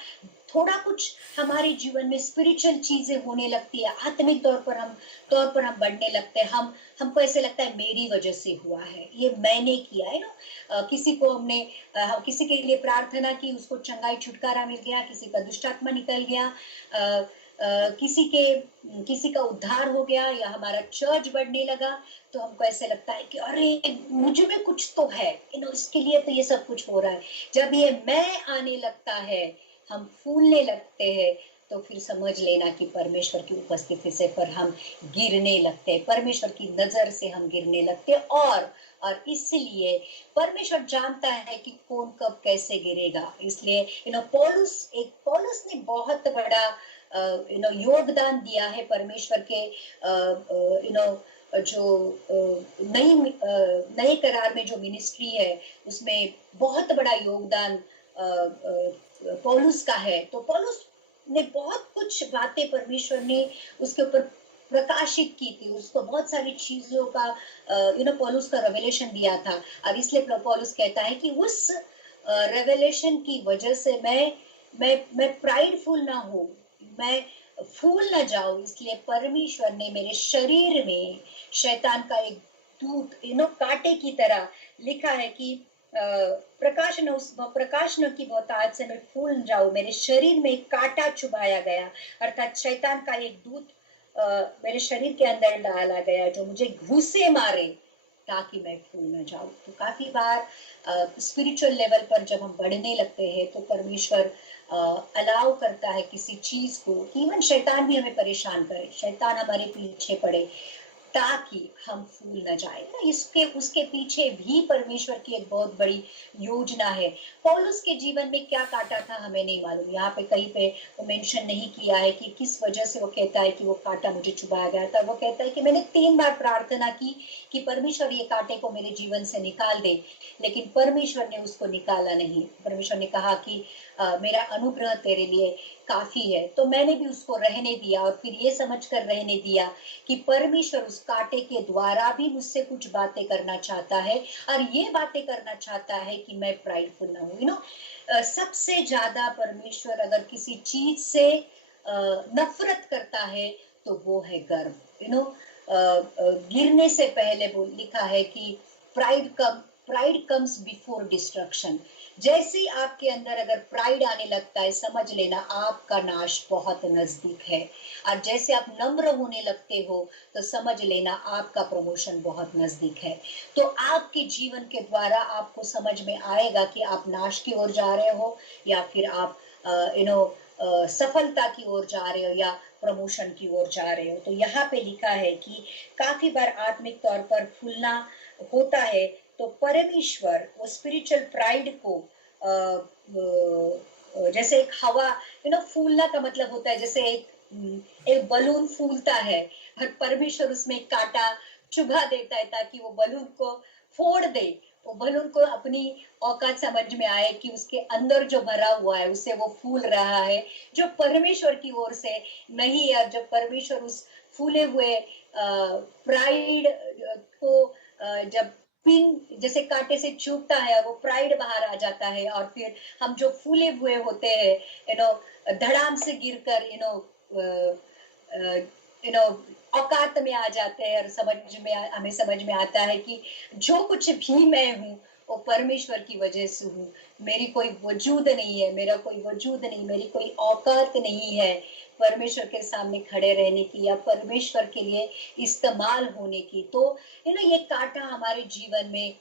थोड़ा कुछ हमारे जीवन में स्पिरिचुअल चीजें होने लगती है, आत्मिक तौर पर हम बढ़ने लगते हैं, हमको ऐसे लगता है मेरी वजह से हुआ है, ये मैंने किया है किसी को हमने किसी के लिए प्रार्थना की, उसको चंगाई छुटकारा मिल गया, किसी का दुष्टात्मा निकल गया, किसी का उद्धार हो गया, या हमारा चर्च बढ़ने लगा, तो हमको ऐसे लगता है कि अरे मुझ में कुछ तो है, इसके लिए तो ये सब कुछ हो रहा है। जब ये मैं आने लगता है, हम फूलने लगते हैं, तो फिर समझ लेना कि परमेश्वर की उपस्थिति से पर हम गिरने लगते हैं, परमेश्वर की नजर से हम गिरने लगते हैं, और इसलिए परमेश्वर जानता है कि कौन कब कैसे गिरेगा। इसलिए पौलुस ने बहुत बड़ा योगदान दिया है परमेश्वर के जो नए करार में जो मिनिस्ट्री है, उसमें बहुत बड़ा योगदान पौलुस का है। तो पौलुस ने बहुत कुछ बातें परमेश्वर ने उसके ऊपर प्रकाशित की थी, उसको बहुत सारी चीजों का पौलुस का रेवलेशन दिया था, और इसलिए पौलुस कहता है कि उस रेवलेशन की वजह से मैं प्राइडफुल ना हो, मैं फूल ना जाऊं, इसलिए परमेश्वर ने मेरे शरीर में शैतान का एक दूत कांटे की तरह, लिखा है कि प्रकाश न की बहुतायत से मैं फूल न जाऊं, मेरे शरीर में एक कांटा चुभाया गया, अर्थात शैतान का एक दूत मेरे शरीर के अंदर डाला गया जो मुझे घूंसे मारे ताकि मैं फूल न जाऊं। तो काफी बार स्पिरिचुअल लेवल पर जब हम बढ़ने लगते हैं तो परमेश्वर अलाउ करता है किसी चीज को, इवन शैतान भी हमें परेशान करे, शैतान हमारे पीछे पड़े ताकि हम फूल न जाए ना। इसके उसके पीछे भी परमेश्वर की एक बहुत बड़ी योजना है। पौलुस के जीवन में क्या काटा था हमें नहीं मालूम, यहाँ पे कहीं पे वो मेंशन नहीं किया है कि किस वजह से वो कहता है कि वो कांटा मुझे चुभाया गया था। वो कहता है कि मैंने 3 बार प्रार्थना की कि परमेश्वर ये कांटे को मेरे जीवन से निकाल दे, लेकिन परमेश्वर ने उसको निकाला नहीं। परमेश्वर ने कहा कि मेरा अनुग्रह तेरे लिए काफी है। तो मैंने भी उसको रहने दिया और फिर ये समझकर रहने दिया कि परमेश्वर उस कांटे के द्वारा भी मुझसे कुछ बातें करना चाहता है, और ये बातें करना चाहता है कि मैं प्राइडफुल ना हूं। सबसे ज्यादा परमेश्वर अगर किसी चीज से नफरत करता है तो वो है गर्व। गिरने से पहले वो लिखा है कि प्राइड कम्स बिफोर डिस्ट्रक्शन। जैसे ही आपके अंदर अगर प्राइड आने लगता है, समझ लेना आपका नाश बहुत नजदीक है। और जैसे आप नम्र होने लगते हो तो समझ लेना आपका प्रमोशन बहुत नजदीक है। तो आपके जीवन के द्वारा आपको समझ में आएगा कि आप नाश की ओर जा रहे हो या फिर आप सफलता की ओर जा रहे हो या प्रमोशन की ओर जा रहे हो। तो यहाँ पे लिखा है कि काफी बार आत्मिक तौर पर फूलना होता है तो परमेश्वर वो स्पिरिचुअल प्राइड को जैसे एक हवा फूलना का मतलब होता है जैसे एक बलून फूलता है और परमेश्वर उसमें कांटा चुभा देता है ताकि वो बलून को फोड़ दे, वो बलून को अपनी औकात समझ में आए कि उसके अंदर जो भरा हुआ है उससे वो फूल रहा है, जो परमेश्वर की ओर से नहीं है। जब परमेश्वर उस फूले हुए प्राइड को जब पिन जैसे कांटे से चुभता है वो प्राइड बाहर आ जाता है और फिर हम जो फूले हुए होते हैं धड़ाम से गिरकर औकात में आ जाते हैं और हमें समझ में आता है कि जो कुछ भी मैं हूँ वो परमेश्वर की वजह से हूँ। मेरी कोई वजूद नहीं है, मेरा कोई वजूद नहीं, मेरी कोई औकात नहीं है परमेश्वर के सामने खड़े रहने की या परमेश्वर के लिए इस्तेमाल होने की। तो ये कांटा हमारे जीवन में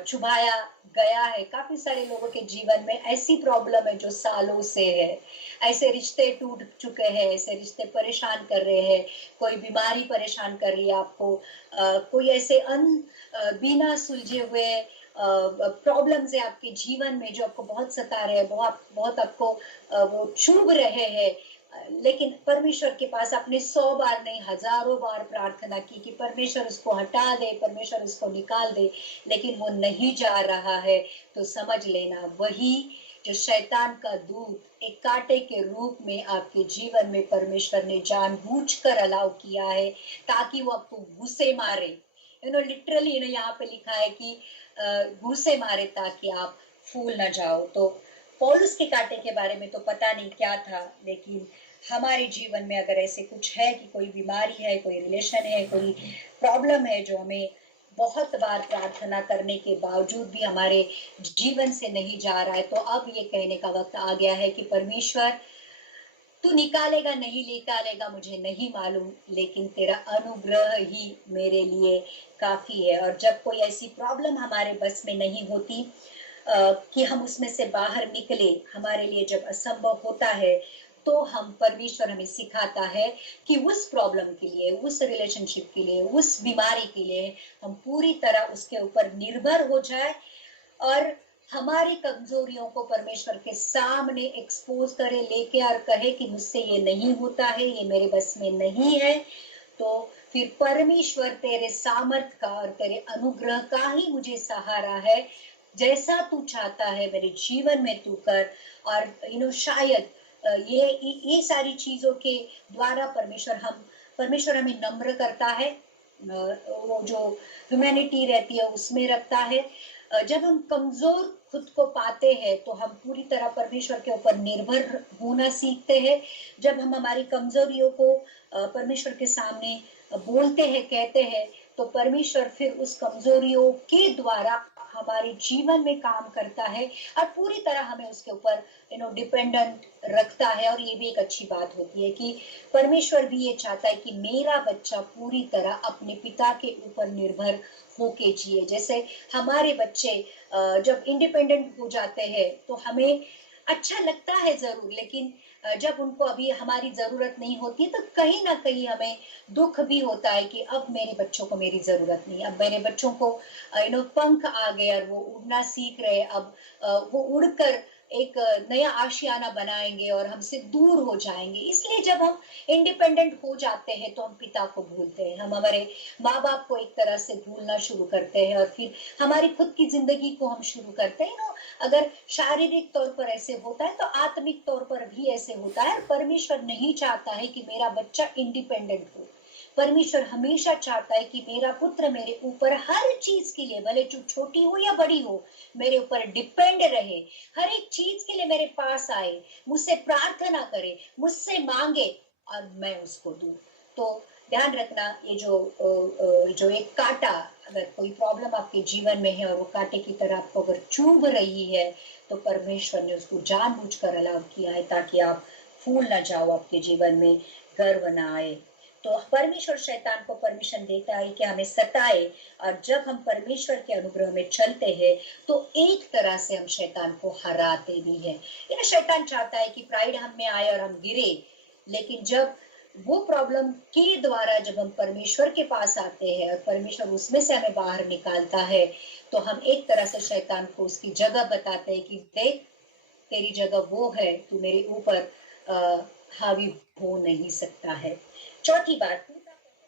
चुभाया गया है। काफी सारे लोगों के जीवन में ऐसी प्रॉब्लम है जो सालों से है, ऐसे रिश्ते टूट चुके हैं, ऐसे रिश्ते परेशान कर रहे हैं, कोई बीमारी परेशान कर रही है आपको, कोई ऐसे बिना सुलझे हुए प्रॉब्लम्स है आपके जीवन में जो आपको बहुत सता रहे हैं, बहुत आपको वो चुभ रहे हैं। लेकिन परमेश्वर के पास आपने 100 बार नहीं हजारों बार प्रार्थना की कि परमेश्वर उसको हटा दे, परमेश्वर उसको निकाल दे, लेकिन वो नहीं जा रहा है। तो समझ लेना वही जो शैतान का दूत एक कांटे के रूप में आपके जीवन में परमेश्वर ने जानबूझकर अलाउ किया है ताकि वो आपको घूंसे मारे। लिटरली यहाँ पे लिखा है कि घूंसे मारे ताकि आप फूल न जाओ। तो पौलुस के कांटे के बारे में तो पता नहीं क्या था, लेकिन हमारे जीवन में अगर ऐसे कुछ है कि कोई बीमारी है, कोई रिलेशन है, कोई प्रॉब्लम है जो हमें बहुत बार प्रार्थना करने के बावजूद भी हमारे जीवन से नहीं जा रहा है, तो अब ये कहने का वक्त आ गया है कि परमेश्वर तू निकालेगा नहीं निकालेगा मुझे नहीं मालूम, लेकिन तेरा अनुग्रह ही मेरे लिए काफी है। और जब कोई ऐसी प्रॉब्लम हमारे बस में नहीं होती कि हम उसमें से बाहर निकले, हमारे लिए जब असंभव होता है तो हम परमेश्वर हमें सिखाता है कि उस प्रॉब्लम के लिए, उस रिलेशनशिप के लिए, उस बीमारी के लिए हम पूरी तरह उसके ऊपर निर्भर हो जाए और हमारी कमजोरियों को परमेश्वर के सामने एक्सपोज करे, लेके और कहे कि मुझसे ये नहीं होता है, ये मेरे बस में नहीं है। तो फिर परमेश्वर तेरे सामर्थ का और तेरे अनुग्रह का ही मुझे सहारा है, जैसा तू चाहता है मेरे जीवन में तू कर। और शायद ये सारी चीजों के द्वारा परमेश्वर हमें नम्र करता है, वो जो ह्यूमैनिटी रहती है उसमें रखता है। जब हम कमजोर खुद को पाते हैं तो हम पूरी तरह परमेश्वर के ऊपर निर्भर होना सीखते हैं। जब हम हमारी कमजोरियों को परमेश्वर के सामने बोलते हैं, कहते हैं, तो परमेश्वर फिर उस कमजोरियों के द्वारा हमारे जीवन में काम करता है और पूरी तरह हमें उसके ऊपर डिपेंडेंट रखता है। और ये भी एक अच्छी बात होती है कि परमेश्वर भी ये चाहता है कि मेरा बच्चा पूरी तरह अपने पिता के ऊपर निर्भर होके जिए। जैसे हमारे बच्चे जब इंडिपेंडेंट हो जाते हैं तो हमें अच्छा लगता है जरूर, लेकिन जब उनको अभी हमारी जरूरत नहीं होती है तो कहीं ना कहीं हमें दुख भी होता है कि अब मेरे बच्चों को मेरी जरूरत नहीं, अब मेरे बच्चों को पंख आ गए और वो उड़ना सीख रहे, अब वो उड़कर एक नया आशियाना बनाएंगे और हमसे दूर हो जाएंगे। इसलिए जब हम इंडिपेंडेंट हो जाते हैं तो हम पिता को भूलते हैं, हम हमारे माँ बाप को एक तरह से भूलना शुरू करते हैं और फिर हमारी खुद की जिंदगी को हम शुरू करते हैं ना। अगर शारीरिक तौर पर ऐसे होता है तो आत्मिक तौर पर भी ऐसे होता है। परमेश्वर नहीं चाहता है कि मेरा बच्चा इंडिपेंडेंट हो। परमेश्वर हमेशा चाहता है कि मेरा पुत्र मेरे ऊपर हर चीज के लिए, भले छोटी हो या बड़ी हो, मेरे ऊपर डिपेंड रहे, हर एक चीज के लिए मेरे पास आए, मुझसे प्रार्थना करे, मुझसे मांगे और मैं उसको दूं। तो ध्यान रखना, ये जो एक कांटा, अगर कोई प्रॉब्लम आपके जीवन में है और वो कांटे की तरह आपको अगर चुभ रही है तो परमेश्वर ने उसको जानबूझकर अलाउ किया है ताकि आप फूल ना जाओ, आपके जीवन में गर्व ना आए। तो परमेश्वर शैतान को परमिशन देता है कि हमें सताए, और जब हम परमेश्वर के अनुग्रह में चलते हैं तो एक तरह से हम शैतान को हराते भी हैं। ये शैतान चाहता है कि प्राइड हम में आए और हम गिरे, लेकिन जब वो प्रॉब्लम के द्वारा जब हम परमेश्वर के पास आते हैं और परमेश्वर उसमें से हमें बाहर निकालता है तो हम एक तरह से शैतान को उसकी जगह बताते हैं कि देख, तेरी जगह वो है, तू मेरे ऊपर हावी हो नहीं सकता है। चौथी बात,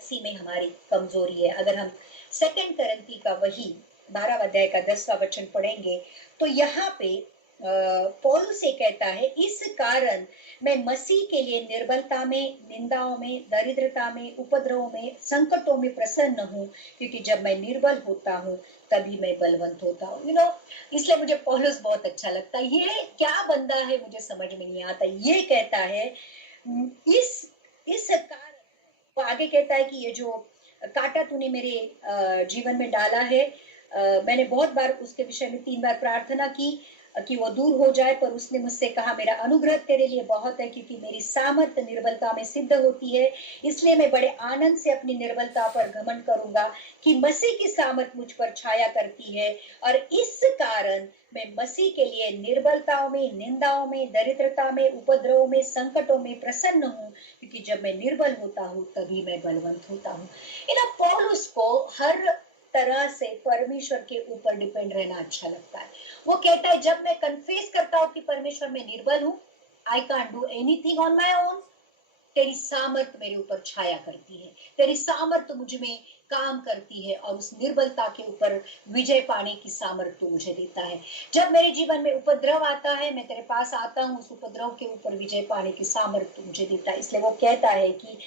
इसी में हमारी कमजोरी है। अगर हम 2 कुरिन्थी का वही 12 अध्याय का 10वां वचन पढ़ेंगे तो यहाँ पे पौलुस से कहता है, इस कारण मैं मसीह के लिए निर्बलता में, निंदाओं में, दरिद्रता में, उपद्रवों में, संकटों में प्रसन्न हूँ, क्योंकि जब मैं निर्बल होता हूँ तभी मैं बलवंत होता हूँ। इसलिए मुझे पौलुस बहुत अच्छा लगता है। ये क्या बंदा है मुझे समझ में नहीं आता। ये कहता है इस कारण, वो आगे कहता है कि ये जो कांटा तूने मेरे जीवन में डाला है, मैंने बहुत बार उसके विषय में 3 बार प्रार्थना की कि वो दूर हो जाए, पर उसने मुझसे कहा, मेरा अनुग्रह तेरे लिए बहुत है, क्योंकि मेरी सामर्थ निर्बलता में सिद्ध होती है। इसलिए मैं बड़े आनंद से अपनी निर्बलता पर घमंड करूंगा कि मसीह की सामर्थ मुझ पर छाया करती है। और इस कारण मैं मसीह के लिए निर्बलताओं में, निंदाओं में, दरिद्रता में, उपद्रवों में, संकटों में प्रसन्न हूँ, क्योंकि जब मैं निर्बल होता हूँ तभी मैं बलवंत होता हूँ। पौलुस को हर तरह से परमेश्वर के ऊपर डिपेंड रहना अच्छा लगता है। वो कहता है, जब मैं कन्फेस करता हूँ कि परमेश्वर मैं निर्बल हूँ, I can't do anything on my own, तेरी सामर्थ मेरे ऊपर छाया करती है, तेरी सामर्थ मुझ में काम करती है और उस निर्बलता के ऊपर विजय पाने की सामर्थ तू मुझे देता है। जब मेरे जीवन में उपद्रव आता है, मैं तेरे पास आता हूँ, उस उपद्रव के ऊपर विजय पाने की सामर्थ तू मुझे देता है। इसलिए वो कहता है कि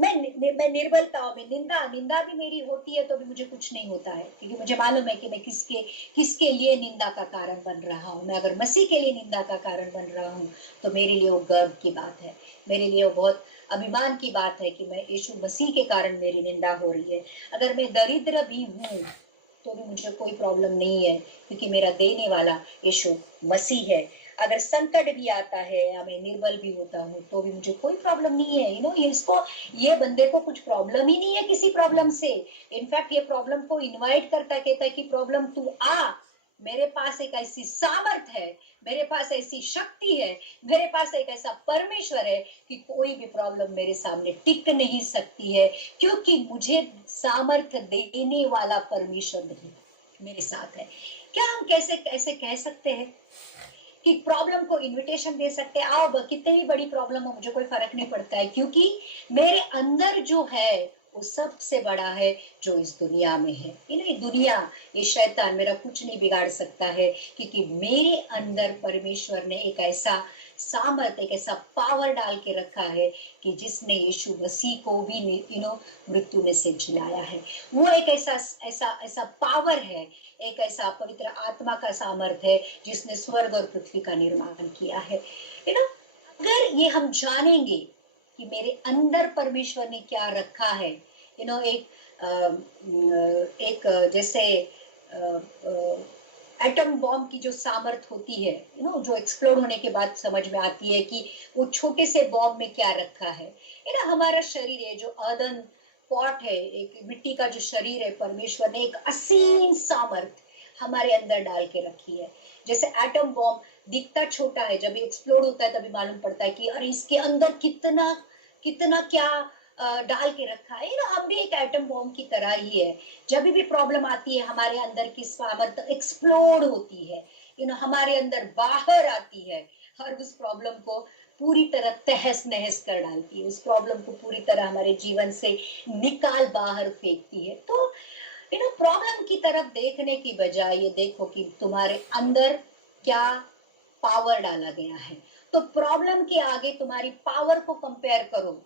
मैं निर्बलताओं में, निंदा भी मेरी होती है तो भी मुझे कुछ नहीं होता है, क्योंकि मुझे मालूम है कि मैं किसके लिए निंदा का कारण बन रहा हूँ। मैं अगर मसीह के लिए निंदा का कारण बन रहा हूँ तो मेरे लिए वो गर्व की बात है, मेरे लिए वो बहुत अभिमान की बात है कि मैं यीशु मसीह के कारण मेरी निंदा हो रही है। अगर मैं दरिद्र भी हूँ तो भी मुझे कोई प्रॉब्लम नहीं है, क्योंकि मेरा देने वाला यीशु मसीह है। अगर संकट भी आता है या मैं निर्बल भी होता हूँ तो भी मुझे कोई प्रॉब्लम नहीं है। ये बंदे को कुछ प्रॉब्लम ही नहीं है किसी प्रॉब्लम से। इनफैक्ट ये प्रॉब्लम को इनवाइट करता, कहता है कि प्रॉब्लम तू आ, मेरे पास एक ऐसी सामर्थ है, मेरे पास ऐसी शक्ति है, मेरे पास एक ऐसा परमेश्वर है कि कोई भी प्रॉब्लम मेरे सामने टिक नहीं सकती है, क्योंकि मुझे सामर्थ देने वाला परमेश्वर नहीं मेरे साथ है। क्या हम कैसे कह सकते हैं कि प्रॉब्लम को इनविटेशन दे सकते हैं, आओ कितनी भी बड़ी प्रॉब्लम हो मुझे कोई फर्क नहीं पड़ता है, क्योंकि मेरे अंदर जो है वो सबसे बड़ा है जो इस दुनिया में है। ये दुनिया, ये शैतान मेरा कुछ नहीं बिगाड़ सकता है, क्योंकि मेरे अंदर परमेश्वर ने एक ऐसा सामर्थ, एक ऐसा पावर डाल के रखा है कि जिसने यीशु मसीह को भी मृत्यु में से जिलाया है। वो एक ऐसा पावर है, एक ऐसा पवित्र आत्मा का सामर्थ है जिसने स्वर्ग और पृथ्वी का निर्माण किया है। अगर ये हम जानेंगे कि मेरे अंदर परमेश्वर ने क्या रखा है, एक जैसे एटम बॉम्ब की जो सामर्थ होती है, जो एक्सप्लोड होने के बाद समझ में आती है कि वो छोटे से बॉम्ब में क्या रखा है। हमारा शरीर है जो अर्दन पॉट है, एक मिट्टी का जो शरीर है, परमेश्वर ने एक असीम सामर्थ हमारे अंदर डाल के रखी है। जैसे एटम बॉम्ब दिखता छोटा है, जब एक्सप्लोड होता है तभी मालूम पड़ता है कि अरे इसके अंदर कितना कितना क्या डाल के रखा है। हम भी एक एटम बॉम्ब की तरह ही है। जब भी प्रॉब्लम आती है हमारे अंदर की सामर्थ्य एक्सप्लोड होती है, हमारे अंदर बाहर आती है और उस प्रॉब्लम को पूरी तरह तहस नहस कर डालती है, उस प्रॉब्लम को पूरी तरह हमारे जीवन से निकाल बाहर फेंकती है। तो प्रॉब्लम की तरफ देखने की बजाय ये देखो कि तुम्हारे अंदर क्या पावर डाला गया है। तो प्रॉब्लम के आगे तुम्हारी पावर को कंपेयर करो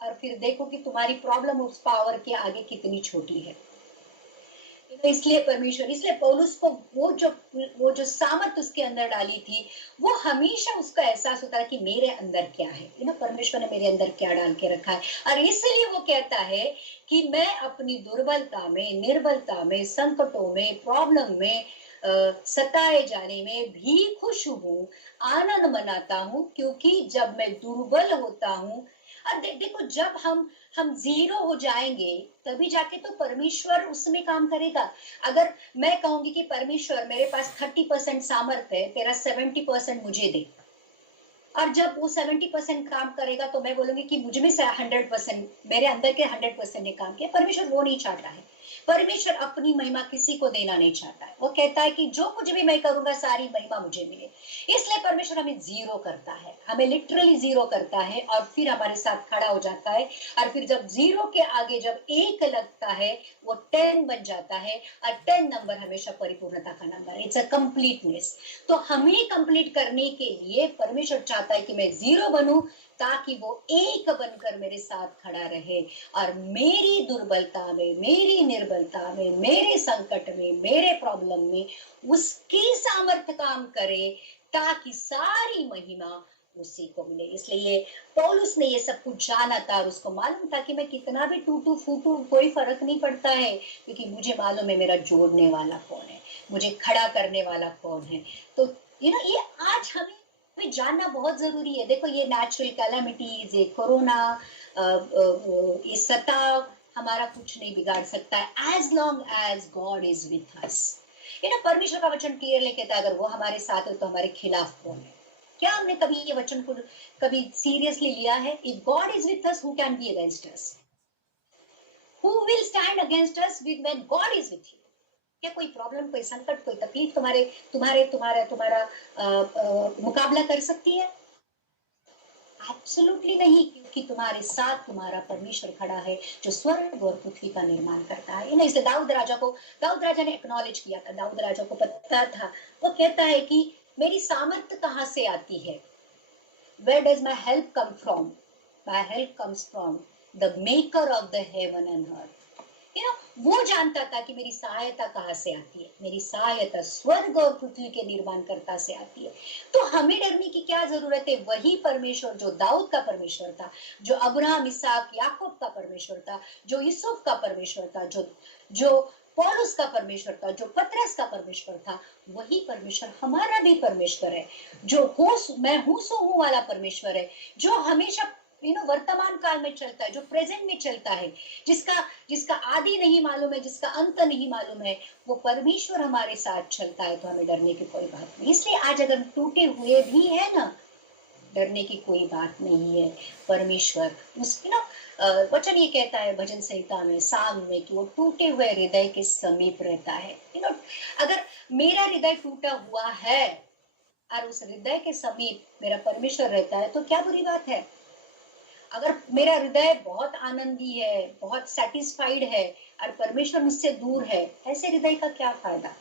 और फिर देखो कि तुम्हारी प्रॉब्लम उस पावर के आगे कितनी छोटी है। इसलिए परमेश्वर, इसलिए पौलुस को वो जो सामर्थ उसके अंदर डाली थी, वो हमेशा उसका एहसास होता है कि मेरे अंदर क्या है, परमेश्वर ने मेरे अंदर क्या डाल के रखा है। और इसलिए वो कहता है कि मैं अपनी दुर्बलता में, निर्बलता में, संकटों में, प्रॉब्लम में, सताए जाने में भी खुश हूँ, आनंद मनाता हूँ, क्योंकि जब मैं दुर्बल होता हूँ। और देखो, जब हम जीरो हो जाएंगे तभी जाके तो परमेश्वर उसमें काम करेगा। अगर मैं कहूंगी कि परमेश्वर मेरे पास 30% सामर्थ्य है, तेरा 70% मुझे दे, और जब वो 70% काम करेगा तो मैं बोलूंगी कि मुझ में से 100%, मेरे अंदर के 100% ने काम किया। परमेश्वर वो नहीं चाहता है। परमेश्वर अपनी महिमा किसी को देना नहीं चाहता है। वो कहता है कि जो कुछ भी मैं करूंगा सारी महिमा मुझे मिले। इसलिए परमेश्वर हमें जीरो करता है, हमें लिटरली जीरो करता है और फिर हमारे साथ खड़ा हो जाता है। और फिर जब जीरो के आगे जब एक लगता है वो 10 बन जाता है, और 10 नंबर हमेशा परिपूर्णता का नंबर है। It's a completeness. तो हमें कंप्लीट करने के लिए परमेश्वर चाहता है कि मैं जीरो बनूं, ताकि वो एक बनकर मेरे साथ खड़ा रहे और मेरी दुर्बलता में, मेरी निर्बलता में, मेरे संकट में, मेरे प्रॉब्लम में उसकी सामर्थ्य काम करे, ताकि सारी महिमा उसी को मिले। इसलिए पौलुस ने ये सब कुछ जाना था और उसको मालूम था कि मैं कितना भी टूटू फूटू कोई फर्क नहीं पड़ता है, क्योंकि मुझे मालूम है मेरा जोड़ने वाला कौन है, मुझे खड़ा करने वाला कौन है। तो ये आज हमें जानना बहुत जरूरी है। देखो, ये नेचुरल कैलामिटीज, ये कोरोना, ये सताव हमारा कुछ नहीं बिगाड़ सकता है, as long as God is with us. परमेश्वर का वचन क्लियरली कहता है, अगर वो हमारे साथ है तो हमारे खिलाफ कौन है। क्या हमने कभी ये वचन को कभी सीरियसली लिया है? If God is with us, who can be against us? Who will stand against us when God is with you? क्या कोई प्रॉब्लम, कोई संकट, कोई तकलीफ तुम्हारा मुकाबला कर सकती है? एब्सोल्युटली नहीं, क्योंकि तुम्हारे साथ तुम्हारा परमेश्वर खड़ा है जो स्वर्ग और पृथ्वी का निर्माण करता है। इसलिए दाऊद राजा ने एक्नॉलेज किया था, दाऊद राजा को पता था। वो कहता है कि मेरी सामर्थ्य कहाँ से आती है? Where does my help come from? My help comes from the maker of the heaven and earth. वो जानता था कि मेरी सहायता कहाँ से आती है। मेरी सहायता स्वर्ग और पृथ्वी के निर्माणकर्ता से आती है। तो हमें डरने की क्या जरूरत है? वही परमेश्वर जो दाऊद का परमेश्वर था, जो अब्राहम, इसहाक, याकूब का परमेश्वर था, जो यूसुफ का परमेश्वर था, जो पौलुस का परमेश्वर था, जो पतरस का परमेश्वर था, वही परमेश्वर हमारा भी परमेश्वर है। जो मैं हूं सो हूं वाला परमेश्वर है, जो हमेशा वर्तमान काल में चलता है, जो प्रेजेंट में चलता है, जिसका आदि नहीं मालूम है, जिसका अंत नहीं मालूम है, वो परमेश्वर हमारे साथ चलता है। तो हमें डरने की कोई बात नहीं। इसलिए आज अगर टूटे हुए भी है ना, डरने की कोई बात नहीं है। परमेश्वर वचन ये कहता है भजन संहिता में, साम में, कि वो टूटे हुए हृदय के समीप रहता है। अगर मेरा हृदय टूटा हुआ है और उस हृदय के समीप मेरा परमेश्वर रहता है, तो क्या बुरी बात है? अगर मेरा हृदय बहुत आनंदी है, बहुत सेटिस्फाइड है, और परमेश्वर मुझसे दूर है, ऐसे हृदय का क्या फायदा